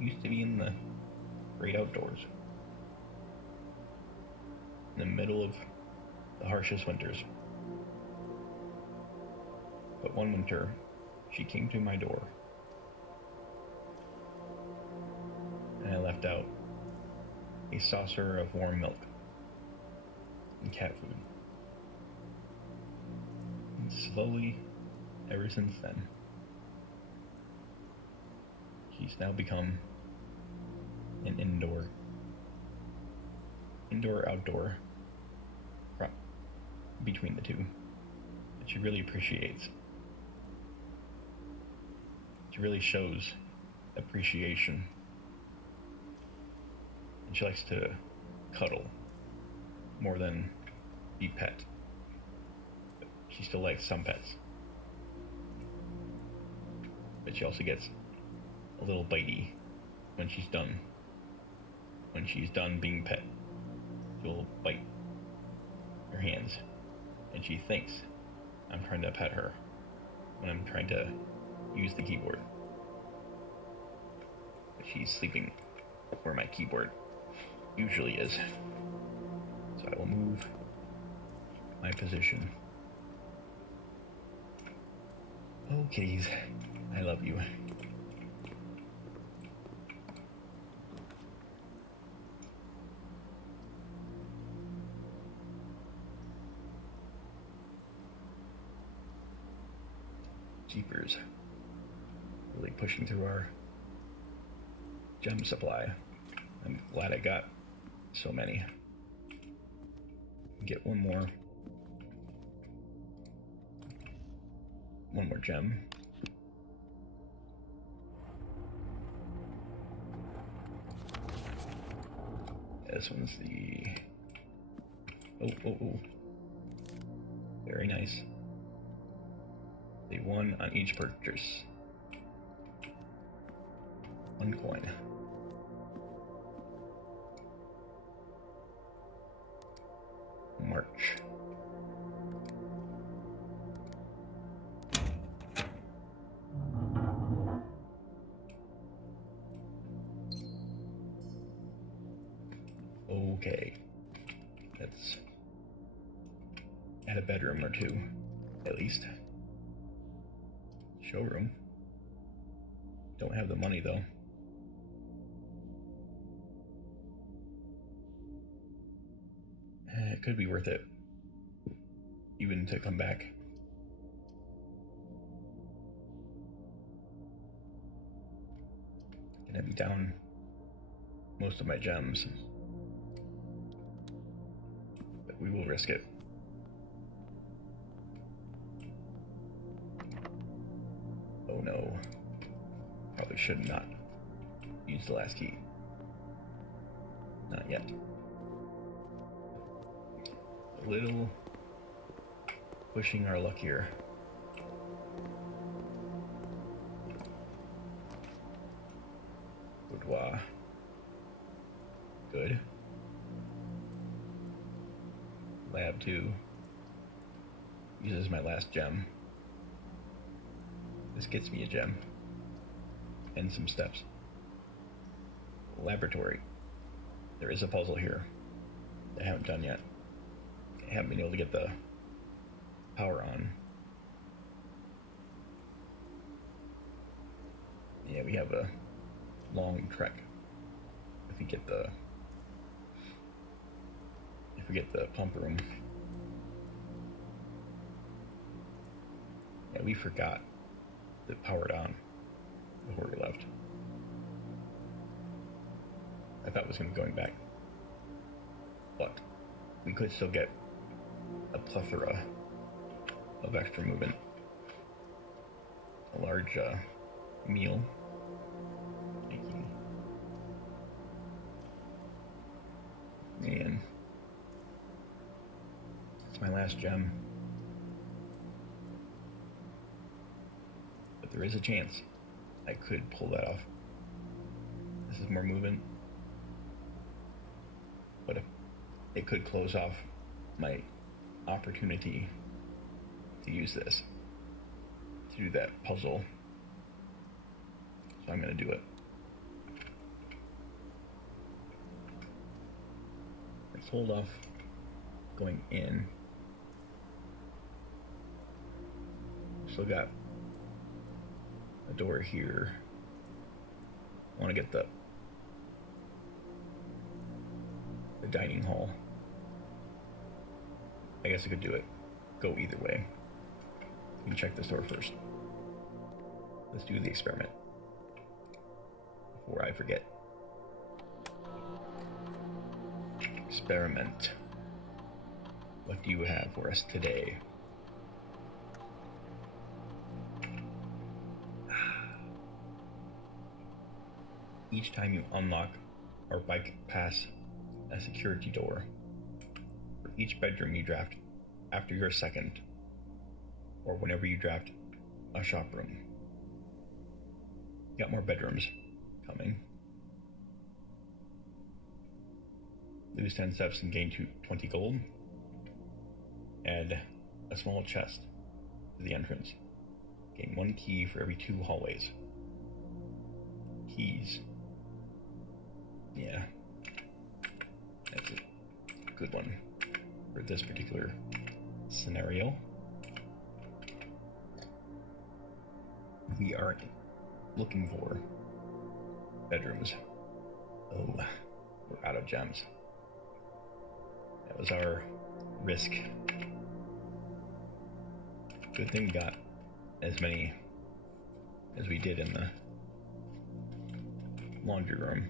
used to be in the great outdoors, in the middle of the harshest winters. But one winter, she came to my door, and I left out a saucer of warm milk and cat food. And slowly, ever since then, she's now become an indoor-outdoor crop between the two that she really appreciates. She really shows appreciation And she likes to cuddle more than be pet. But she still likes some pets. But she also gets a little bitey when she's done. When she's done being pet, she'll bite her hands. And she thinks I'm trying to pet her when I'm trying to use the keyboard. But she's sleeping where my keyboard usually is. So I will move my position. Oh, kitties, I love you. Jeepers. Really pushing through our gem supply. I'm glad I got so many. Get one more gem. This one's the... Oh. Very nice. The one on each purchase. 1 coin. March. Okay. Let's add a bedroom or two, at least. Showroom. Don't have the money though. It could be worth it, even to come back. Gonna be down most of my gems, but we will risk it. Oh no, probably should not use the last key. Not yet. A little pushing our luck here. Boudoir. Good. Lab 2 uses my last gem. This gets me a gem and some steps. Laboratory. There is a puzzle here that I haven't done yet. I haven't been able to get the power on. Yeah, we have a long trek if we get the pump room. Yeah, we forgot to power it on before we left. I thought it was going to be going back, but we could still get a plethora of extra movement. A large meal making. And it's my last gem. But there is a chance I could pull that off. This is more movement. But it could close off my opportunity to use this to do that puzzle. So I'm going to do it. Let's hold off going in. Still got a door here. I want to get the dining hall. I guess I could do it. Go either way. We can check this door first. Let's do the experiment before I forget. Experiment. What do you have for us today? Each time you unlock or bypass a security door for each bedroom you draft after your second, or whenever you draft a shop room. Got more bedrooms coming. Lose 10 steps and gain 20 gold. Add a small chest to the entrance. Gain 1 key for every 2 hallways. Keys. Yeah. That's a good one for this particular scenario. We are looking for bedrooms. Oh, we're out of gems. That was our risk. Good thing we got as many as we did in the laundry room.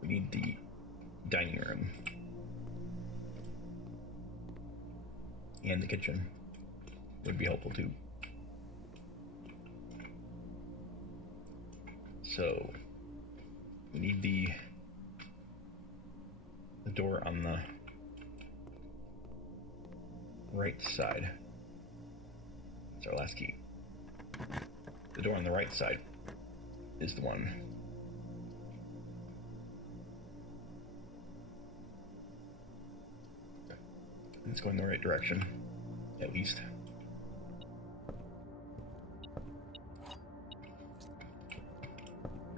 We need the dining room and the kitchen would be helpful too. So we need the door on the right side. That's our last key. The door on the right side is the one. It's going the right direction, at least.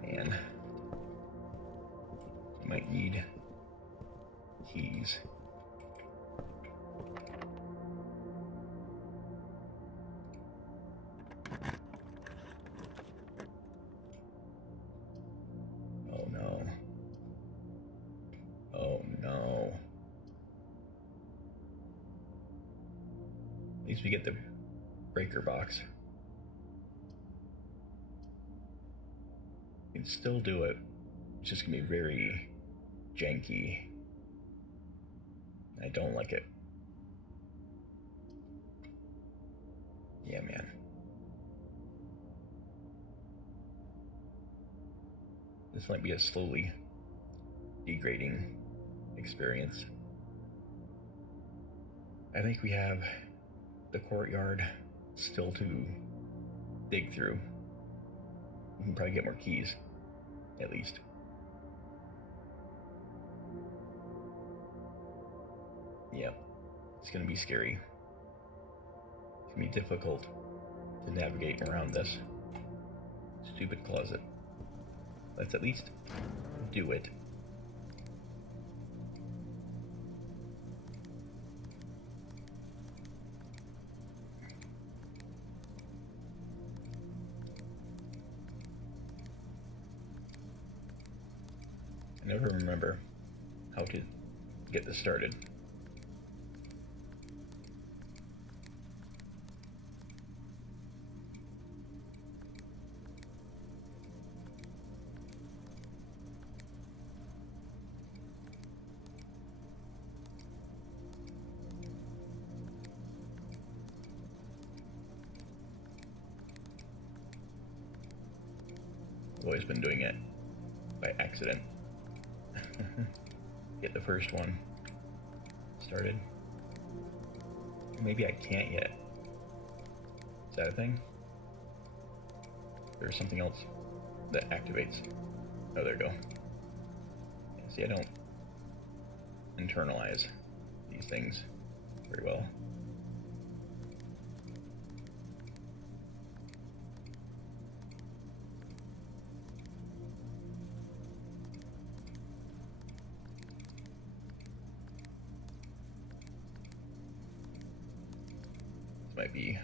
Man, might need keys. Oh no. Oh no. At least we get the breaker box. We can still do it. It's just gonna be very janky. I don't like it. Yeah, man. This might be a slowly degrading experience. I think we have the courtyard still to dig through. We can probably get more keys, at least. Yep, it's gonna be scary. It's gonna be difficult to navigate around this stupid closet. Let's at least do it. I never remember how to get this started. I've always been doing it by accident. Get the first one started. Maybe I can't yet. Is that a thing? There's something else that activates. Oh, there we go. See, I don't internalize these things very well. Might be.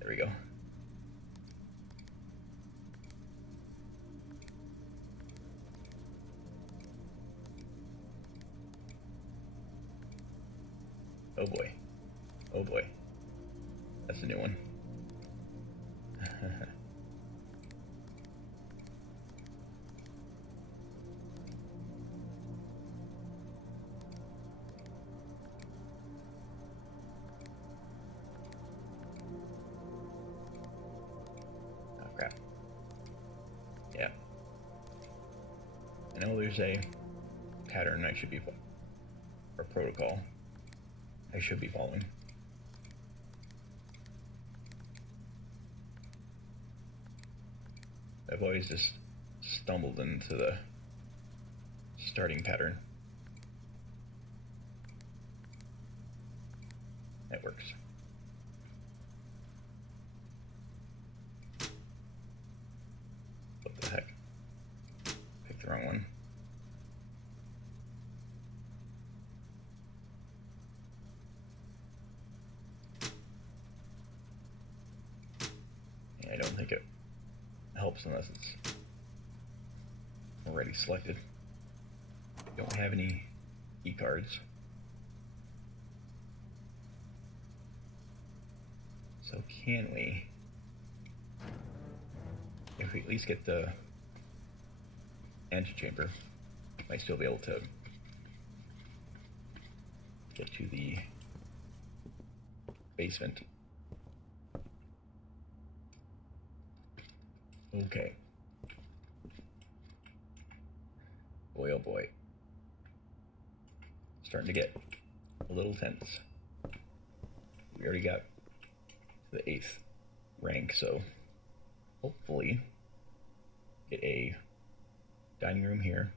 There we go. Oh boy. Oh boy. That's a new one. Oh crap. there's a pattern I should be or protocol I should be following. I've always just stumbled into the starting pattern. That works. What the heck? Picked the wrong one. Yeah, I don't think it helps unless it's already selected. Don't have any key cards. So can we, if we at least get the antechamber, might still be able to get to the basement. Okay. Boy, oh boy. Starting to get a little tense. We already got to the 8th rank, so hopefully get a dining room here.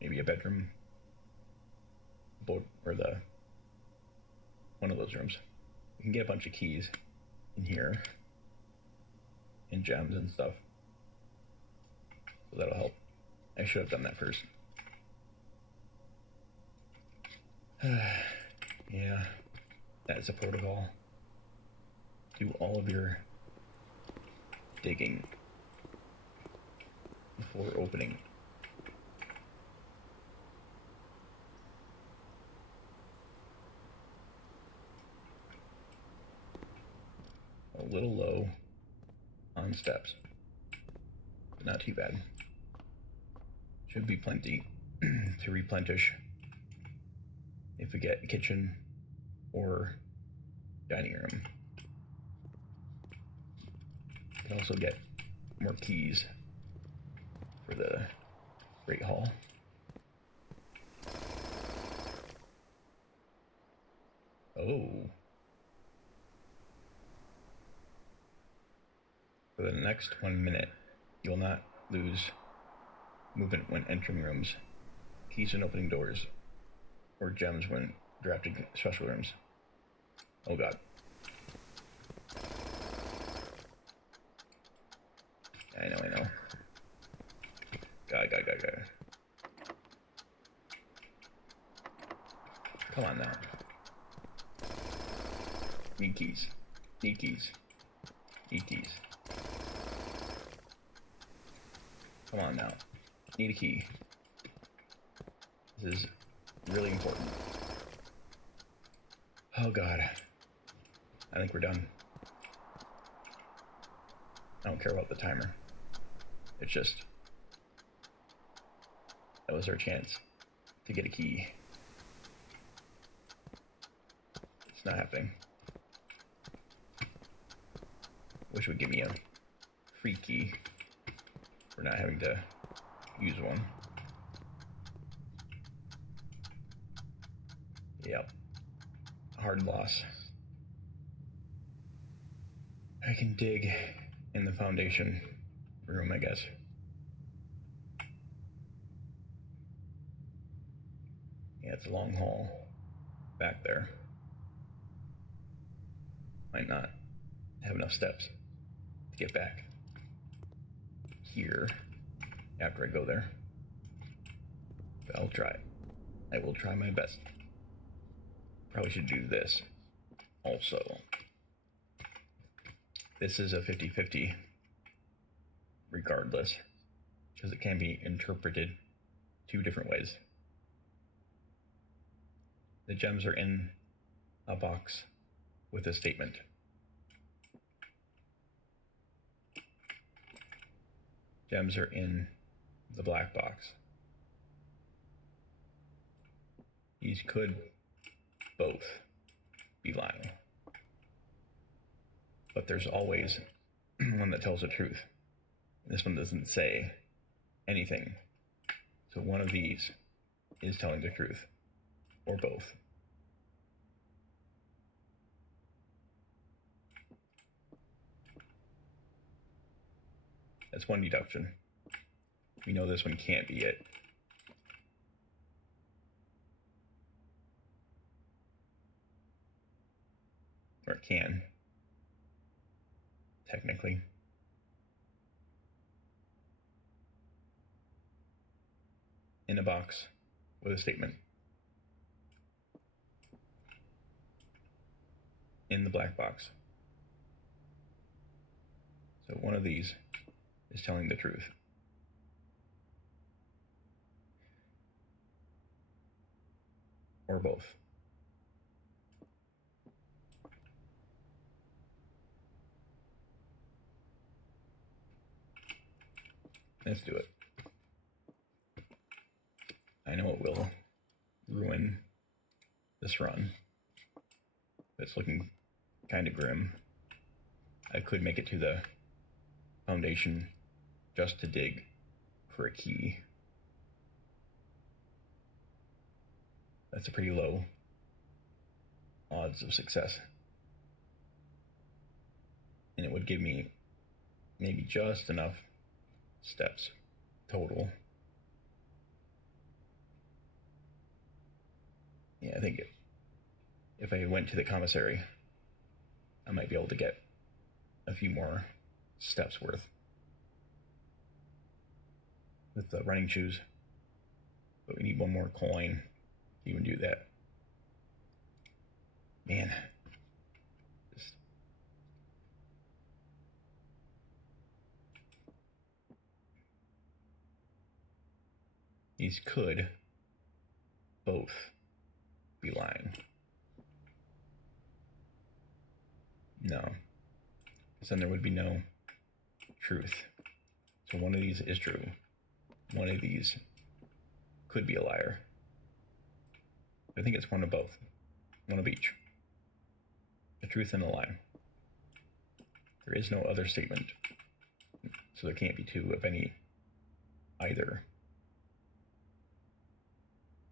Maybe a bedroom. Or one of those rooms. We can get a bunch of keys in here. And gems and stuff. So that'll help. I should have done that first. Yeah, that's a protocol. Do all of your digging before opening. A little low on steps. Not too bad. Should be plenty to replenish if we get kitchen or dining room. Can also get more keys for the Great Hall. Oh. For the next 1 minute, you will not lose movement when entering rooms, keys when opening doors, or gems when drafting special rooms. Oh god. I know. God. Come on now. Need keys. Come on now. Need a key. This is really important. Oh god. I think we're done. I don't care about the timer. It's just... that was our chance to get a key. It's not happening. Wish it would give me a free key for not having to use one. Yep. Hard loss. I can dig in the foundation room, I guess. Yeah, it's a long hall back there. Might not have enough steps to get back here after I go there. But I'll try. I will try my best. Probably should do this also. This is a 50-50 regardless, because it can be interpreted 2 different ways. The gems are in a box with a statement. Gems are in the black box. These could both be lying. But there's always one that tells the truth. This one doesn't say anything. So one of these is telling the truth, or both. That's one deduction. We know this one can't be it. Or it can, technically. In a box with a statement. In the black box. So one of these is telling the truth. Or both. Let's do it. I know it will ruin this run. It's looking kind of grim. I could make it to the foundation just to dig for a key. That's a pretty low odds of success. And it would give me maybe just enough steps total. Yeah, I think if I went to the commissary, I might be able to get a few more steps worth with the running shoes. But we need one more coin to even do that. Man. These could both be lying. No. Because then there would be no truth. So one of these is true. One of these could be a liar. I think it's one of both. One of each. A truth and a lie. There is no other statement. So there can't be two of any either.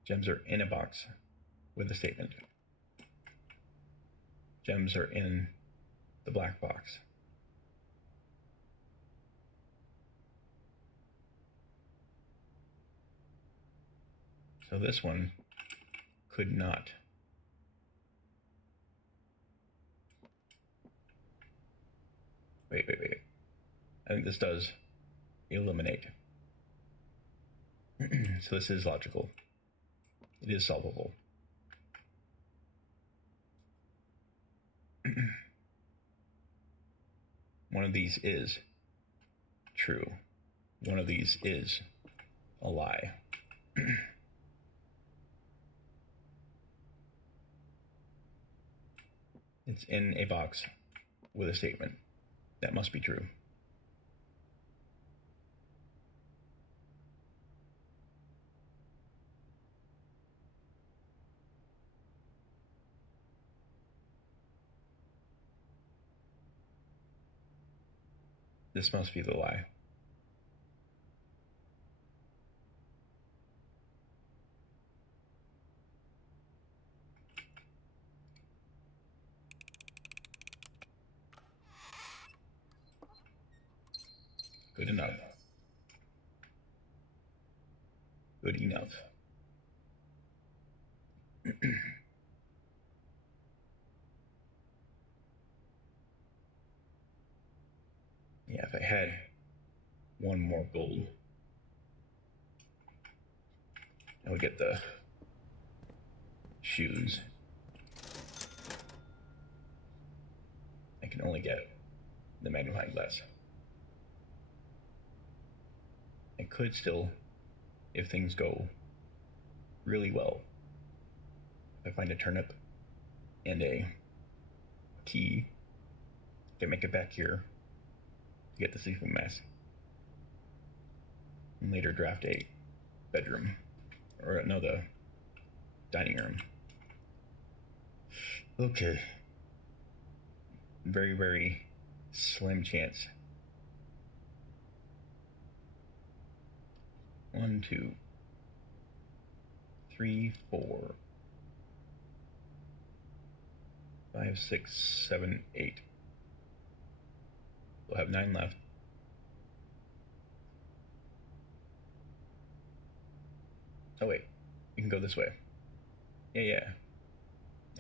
Gems are in a box with a statement. Gems are in the black box. So this one could not. Wait. I think this does eliminate. So this is logical. It is solvable. One of these is true. One of these is a lie. It's in a box with a statement. That must be true. This must be the lie. Good enough. Good enough. Yeah, if I had one more gold, I would get the shoes. I can only get the magnifying glass. I could still, if things go really well, if I find a turnip and a key, I can make it back here to get the sleeping mask. And later draft a bedroom, or no, the dining room. Okay. Very, very slim chance 1, 2, 3, 4, 5, 6, 7, 8. We'll have 9 left. Oh wait, we can go this way. Yeah.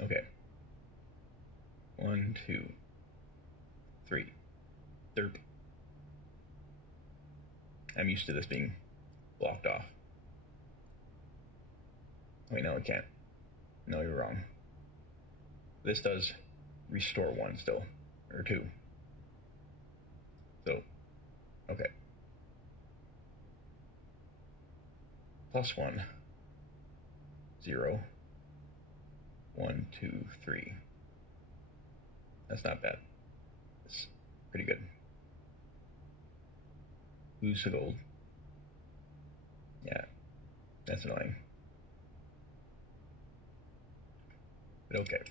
Okay. 1, 2, 3. Derp. I'm used to this being blocked off. Wait, no, it can't. No, you're wrong. This does restore 1 still, or 2. So, okay. +1, 0, 1, 2, 3. That's not bad. It's pretty good. Lose the gold. Yeah, that's annoying. But okay.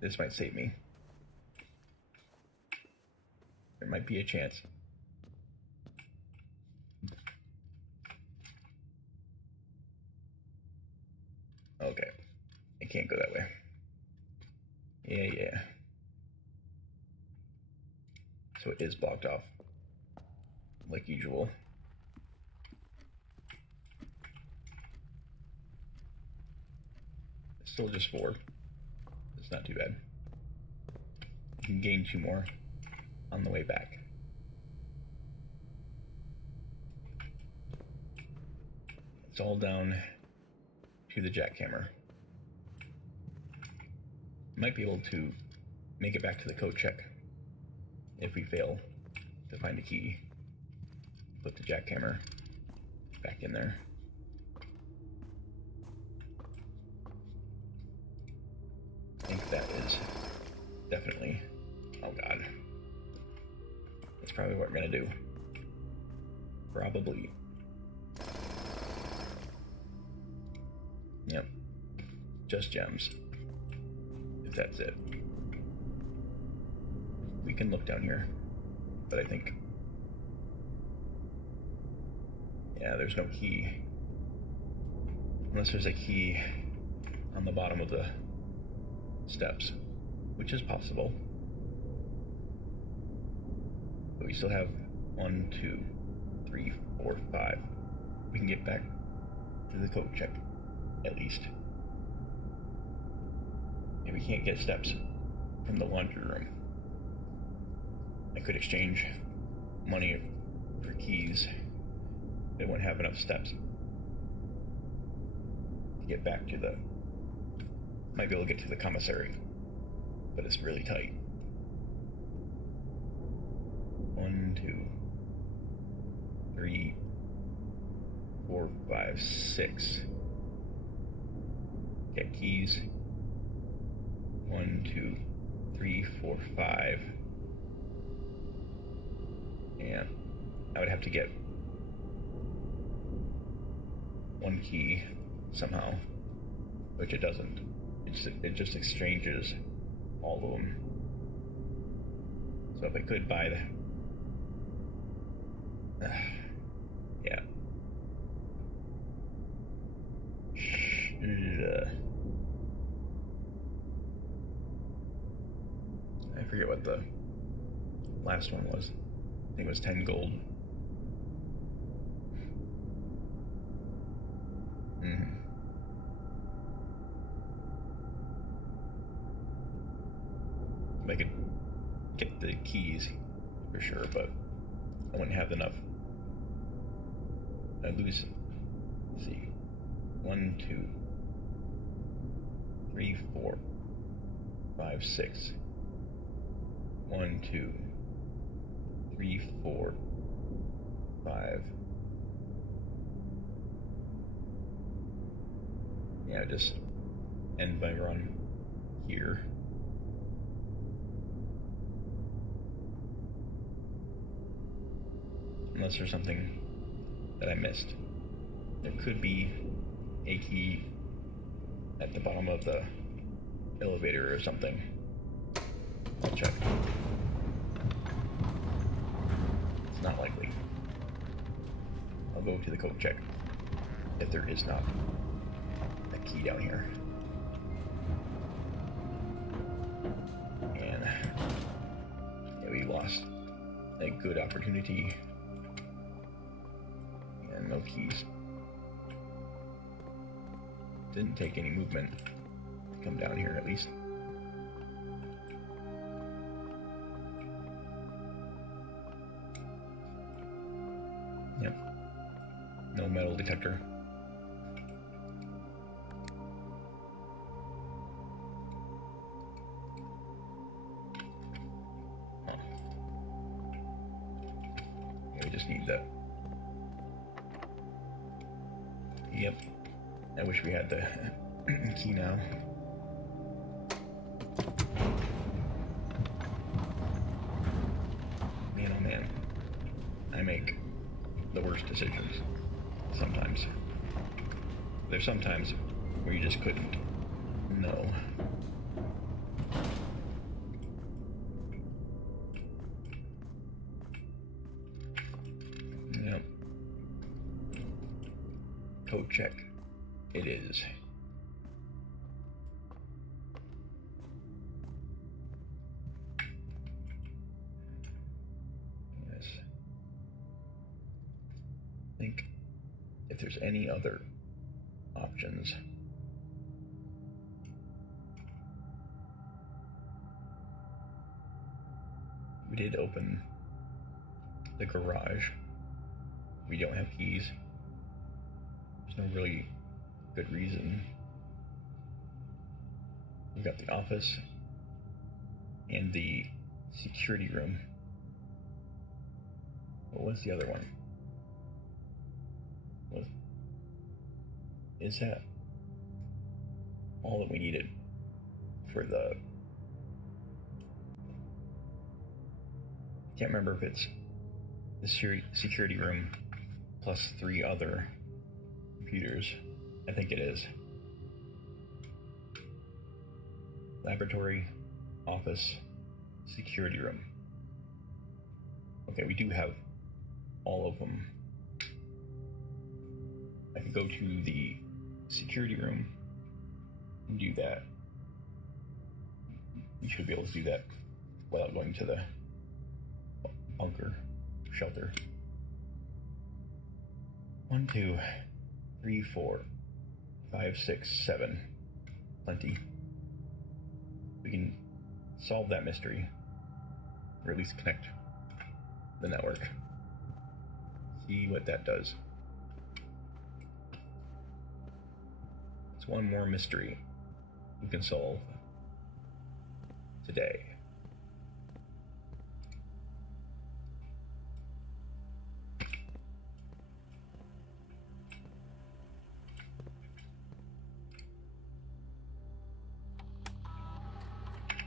This might save me. There might be a chance. Okay. I can't go that way. Yeah. So it is blocked off. Like usual. It's still just 4. It's not too bad. You can gain 2 more on the way back. It's all down to the jackhammer. Might be able to make it back to the code check if we fail to find a key. Put the jackhammer back in there. I think that is definitely... Oh god. That's probably what we're gonna do. Probably. Yep. Just gems. If that's it. We can look down here. But I think... Yeah, there's no key. Unless there's a key on the bottom of the steps. Which is possible. But we still have 1, 2, 3, 4, 5. We can get back to the code check, at least. And we can't get steps from the laundry room. I could exchange money for keys. They wouldn't have enough steps to get back to the... Might be able to get to the commissary, but it's really tight. 1, 2, 3, 4, 5, 6. Get keys. 1, 2, 3, 4, 5. And I would have to get 1 key somehow, which it doesn't. It just exchanges all of them. So if I could buy the... yeah. I forget what the last one was. I think it was 10 gold. I could get the keys for sure, but I wouldn't have enough. I'd lose. Let's see. 1, 2, 3, 4, 5, 6. 1, 2, 3, 4, 5. Yeah, just end my run here. Unless there's something that I missed. There could be a key at the bottom of the elevator or something. I'll check. It's not likely. I'll go to the code check if there is not a key down here. And yeah, we lost a good opportunity. And no keys. Didn't take any movement to come down here, at least. Yep. No metal detector. Huh. Yeah, we just need that. Yep. I wish we had the key now. Man, oh man. I make the worst decisions. Sometimes. There's sometimes where you just couldn't know. Yep. Code check. It is. Yes. Think if there's any other options. We did open the garage. We don't have keys. There's no really good reason. We've got the office and the security room. What was the other one? Is that all that we needed for the... Can't remember if it's the security room plus 3 other computers. I think it is. Laboratory, office, security room. Okay, we do have all of them. I can go to the security room and do that. You should be able to do that without going to the bunker shelter. 1, 2, 3, 4, 5, 6, 7. Plenty. We can solve that mystery, or at least connect the network. See what that does. It's one more mystery we can solve today.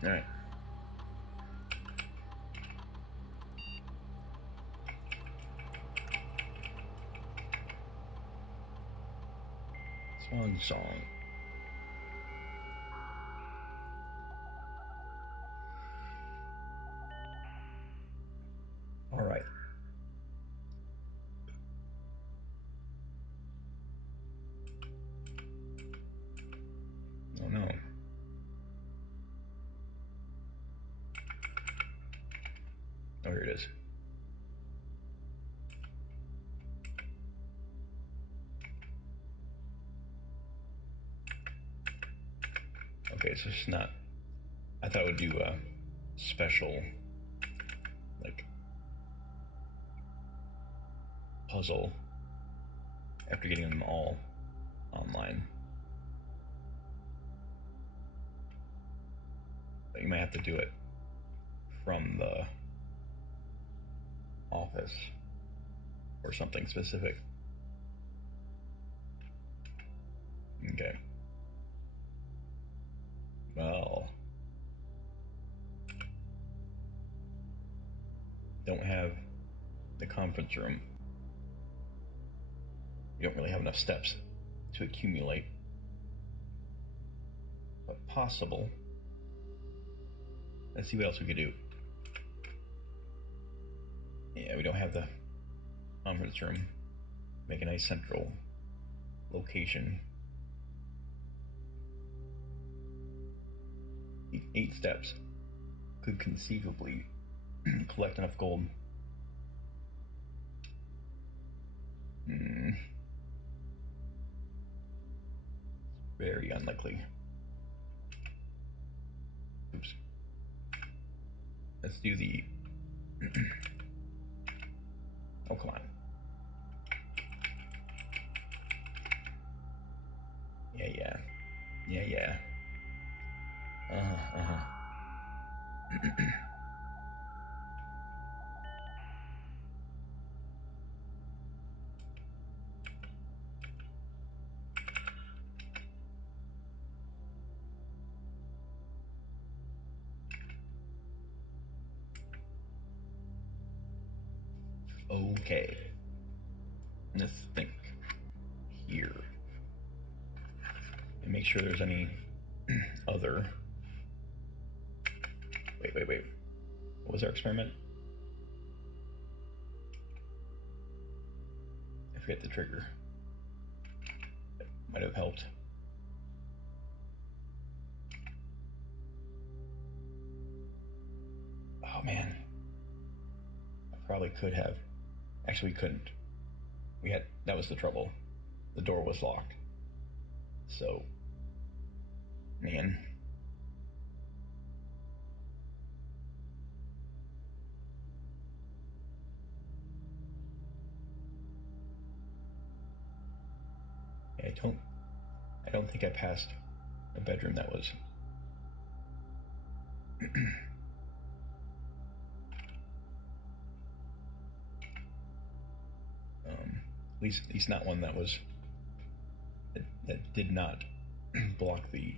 All right. Swan song. All right. Oh no. Oh, here it is. Okay, so it's not... I thought it would do a special, like, puzzle after getting them all online. But you might have to do it from the office or something specific. Okay. Well, don't have the conference room. You don't really have enough steps to accumulate. But possible. Let's see what else we could do. Yeah, we don't have the conference room. Make a nice central location. 8 steps could conceivably collect enough gold. Very unlikely. Oops. Let's do the... Oh, come on. Yeah. Okay. Let's think here. And make sure there's any other... Wait. What was our experiment? I forget the trigger. It might have helped. Oh man. I probably could have. Actually, we couldn't. That was the trouble. The door was locked. So, man. I don't think I passed a bedroom that was at least not one that was that did not block the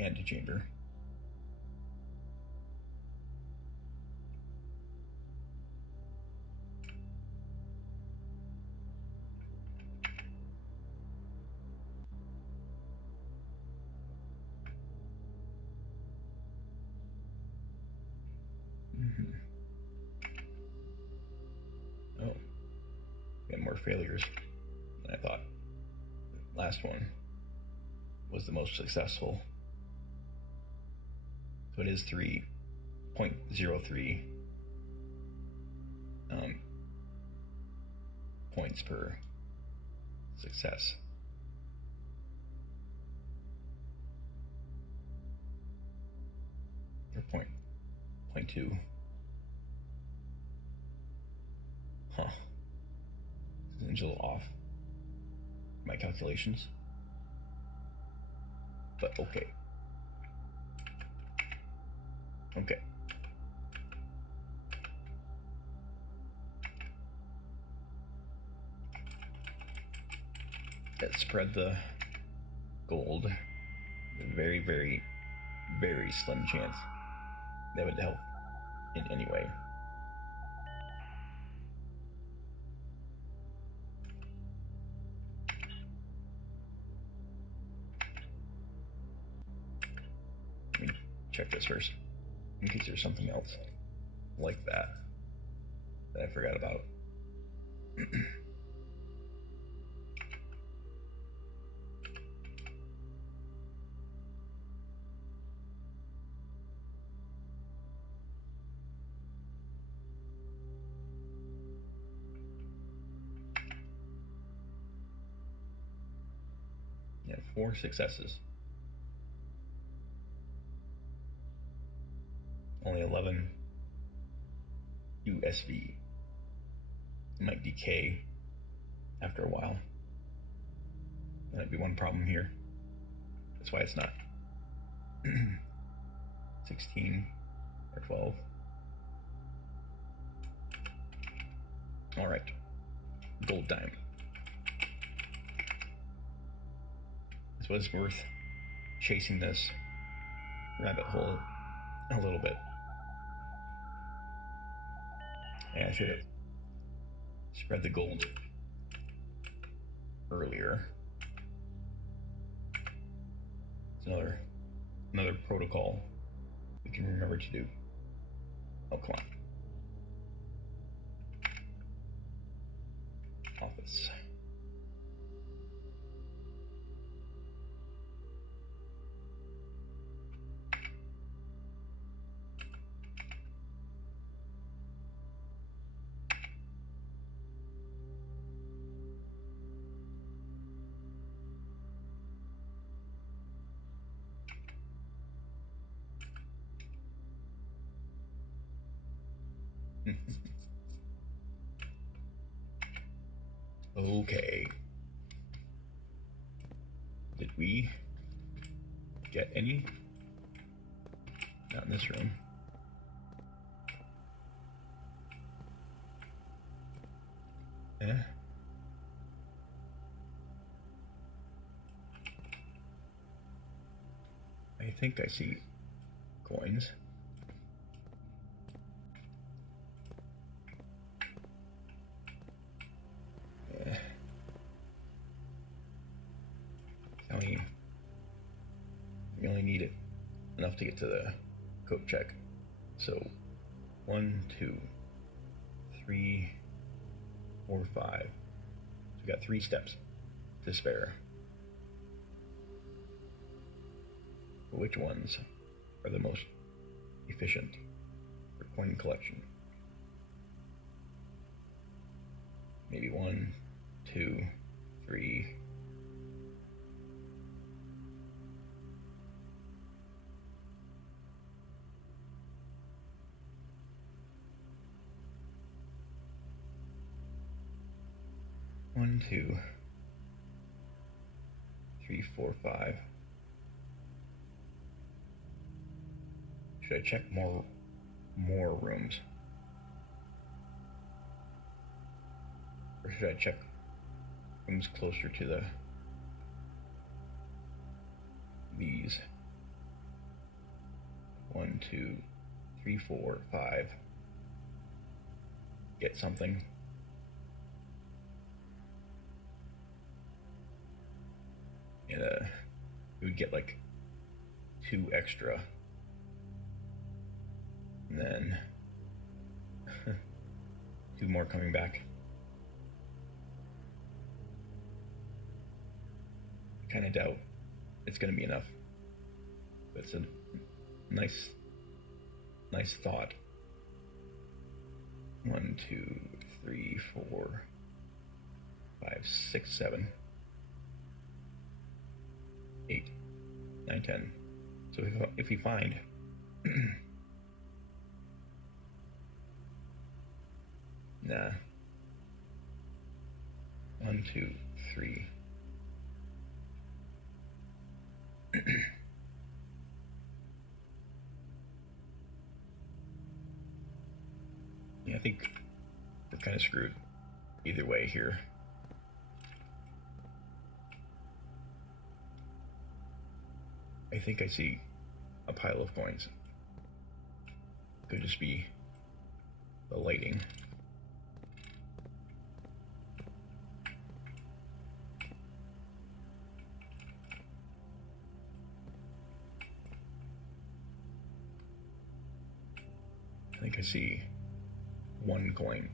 antechamber. Oh, we had more failures than I thought. Last one was the most successful. So it is 3.03 points per success. Or point 2. Huh. Seems a little off. My calculations. But okay. Okay. Let's spread the gold. A very, very, very slim chance that would help in any way. Let me check this first, in case there's something else like that I forgot about. Yeah, 4 successes. Only 11 USV. It might decay after a while. That'd be one problem here. That's why it's not 16 or 12. All right, gold dime. This was worth chasing this rabbit hole a little bit. Yeah, I should have spread the gold earlier. It's another protocol we can remember to do. Oh, come on. Office. Okay. Did we get any? Not in this room. Yeah. I think I see coins. Yeah. We only need it enough to get to the code check. So 1, 2, 3, 4, 5. So we got 3 steps to spare. But which ones are the most efficient for coin collection? Maybe 1, 2, 3. One, 2, 3, 4, 5. Should I check more rooms? Or should I check rooms closer to these? 1, 2, 3, 4, 5. Get something. And we would get like 2 extra. And then 2 more coming back. Kind of doubt it's going to be enough. But it's a nice thought. 1, 2, 3, 4, 5, 6, 7, 8, 9, 10. So if we find nah. 1, 2, 3. Yeah, I think we're kind of screwed either way here. I think I see a pile of coins. Could just be the lighting. I think I see 1 coin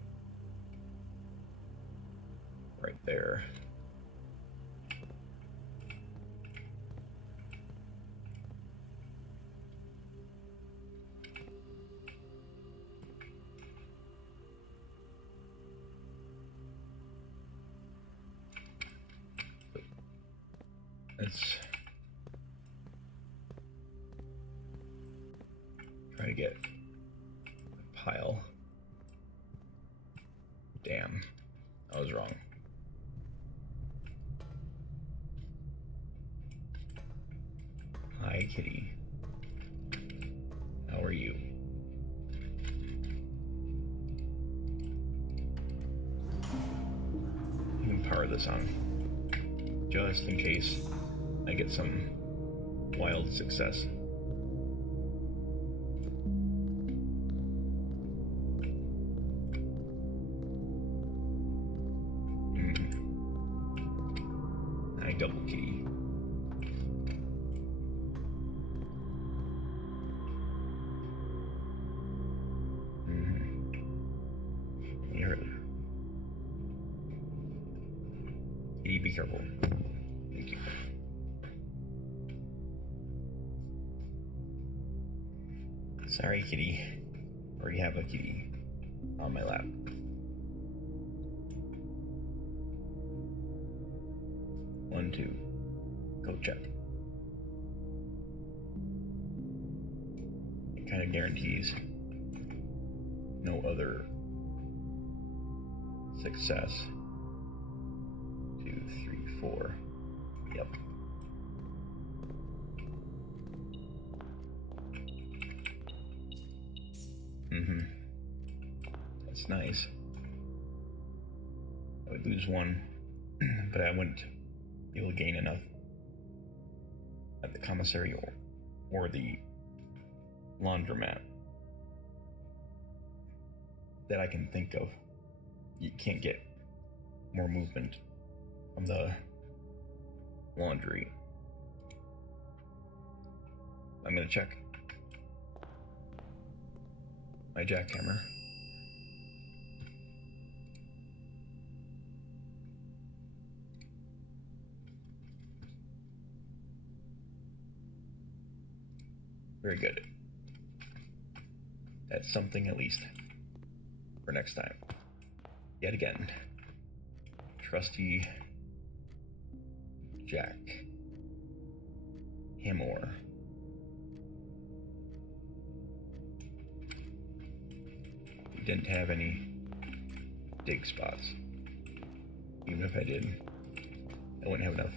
right there. Let's try to get a pile. Damn, I was wrong. Hi, kitty. How are you? You can power this on, just in case I get some wild success. I double kitty. Here. Kitty, be careful. Thank you. Sorry, kitty. Already have a kitty on my lap. One, two. Code check. It kind of guarantees no other success. 2, 3, 4. Yep. That's nice. I would lose one, but I wouldn't be able to gain enough at the commissary or the laundromat that I can think of. You can't get more movement from the laundry. I'm gonna check my jackhammer. Very good. That's something at least for next time. Yet again, trusty Jack Hammer. We didn't have any dig spots. Even if I did, I wouldn't have enough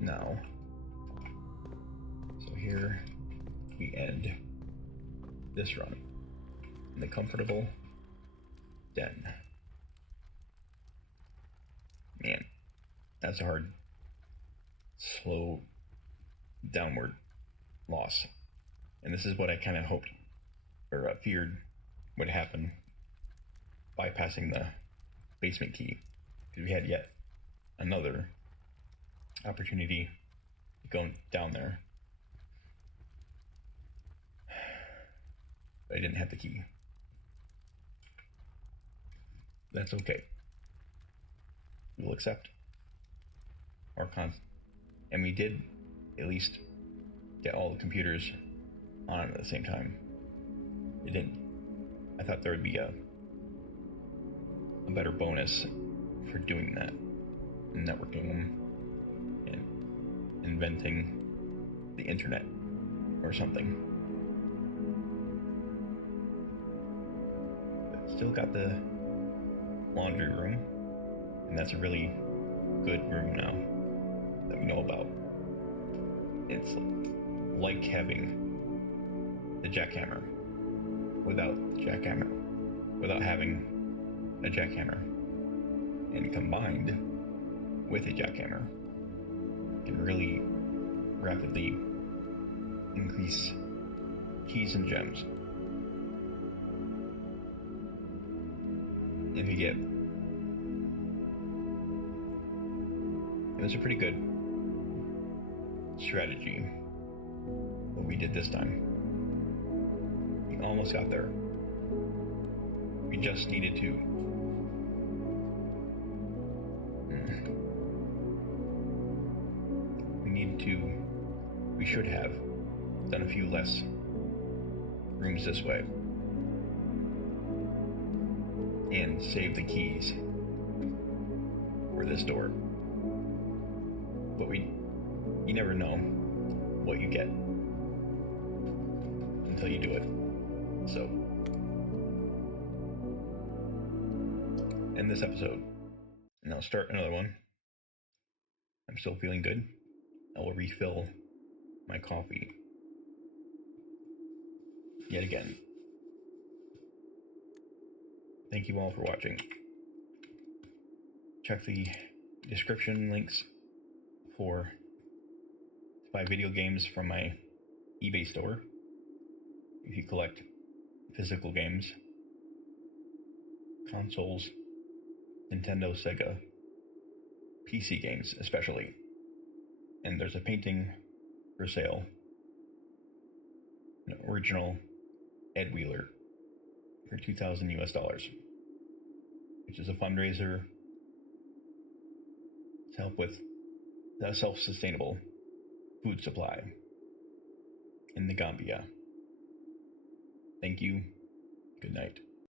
now. So here we end this run in the comfortable den. Man, that's a hard, slow, downward loss. And this is what I kind of hoped or feared would happen bypassing the basement key, because we had yet another opportunity to go down there. But I didn't have the key. That's okay. We'll accept our and we did at least get all the computers on at the same time. It didn't. I thought there would be a better bonus for doing that, networking them and inventing the internet or something. But still got the laundry room, and that's a really good room now that we know about. It's like having the jackhammer without the jackhammer, without having a jackhammer, and combined with a jackhammer can really rapidly increase keys and gems. If you get, it was a pretty good strategy what we did this time. We almost got there. We just needed to we should have done a few less rooms this way and save the keys for this door. But you never know what you get until you do it. So, end this episode, and I'll start another one. I'm still feeling good. I will refill my coffee yet again. Thank you all for watching. Check the description links to buy video games from my eBay store if you collect physical games, consoles, Nintendo, Sega, PC games especially. And there's a painting for sale, an original Ed Wheeler for $2,000 US, which is a fundraiser to help with the self-sustainable food supply in the Gambia. Thank you. Good night.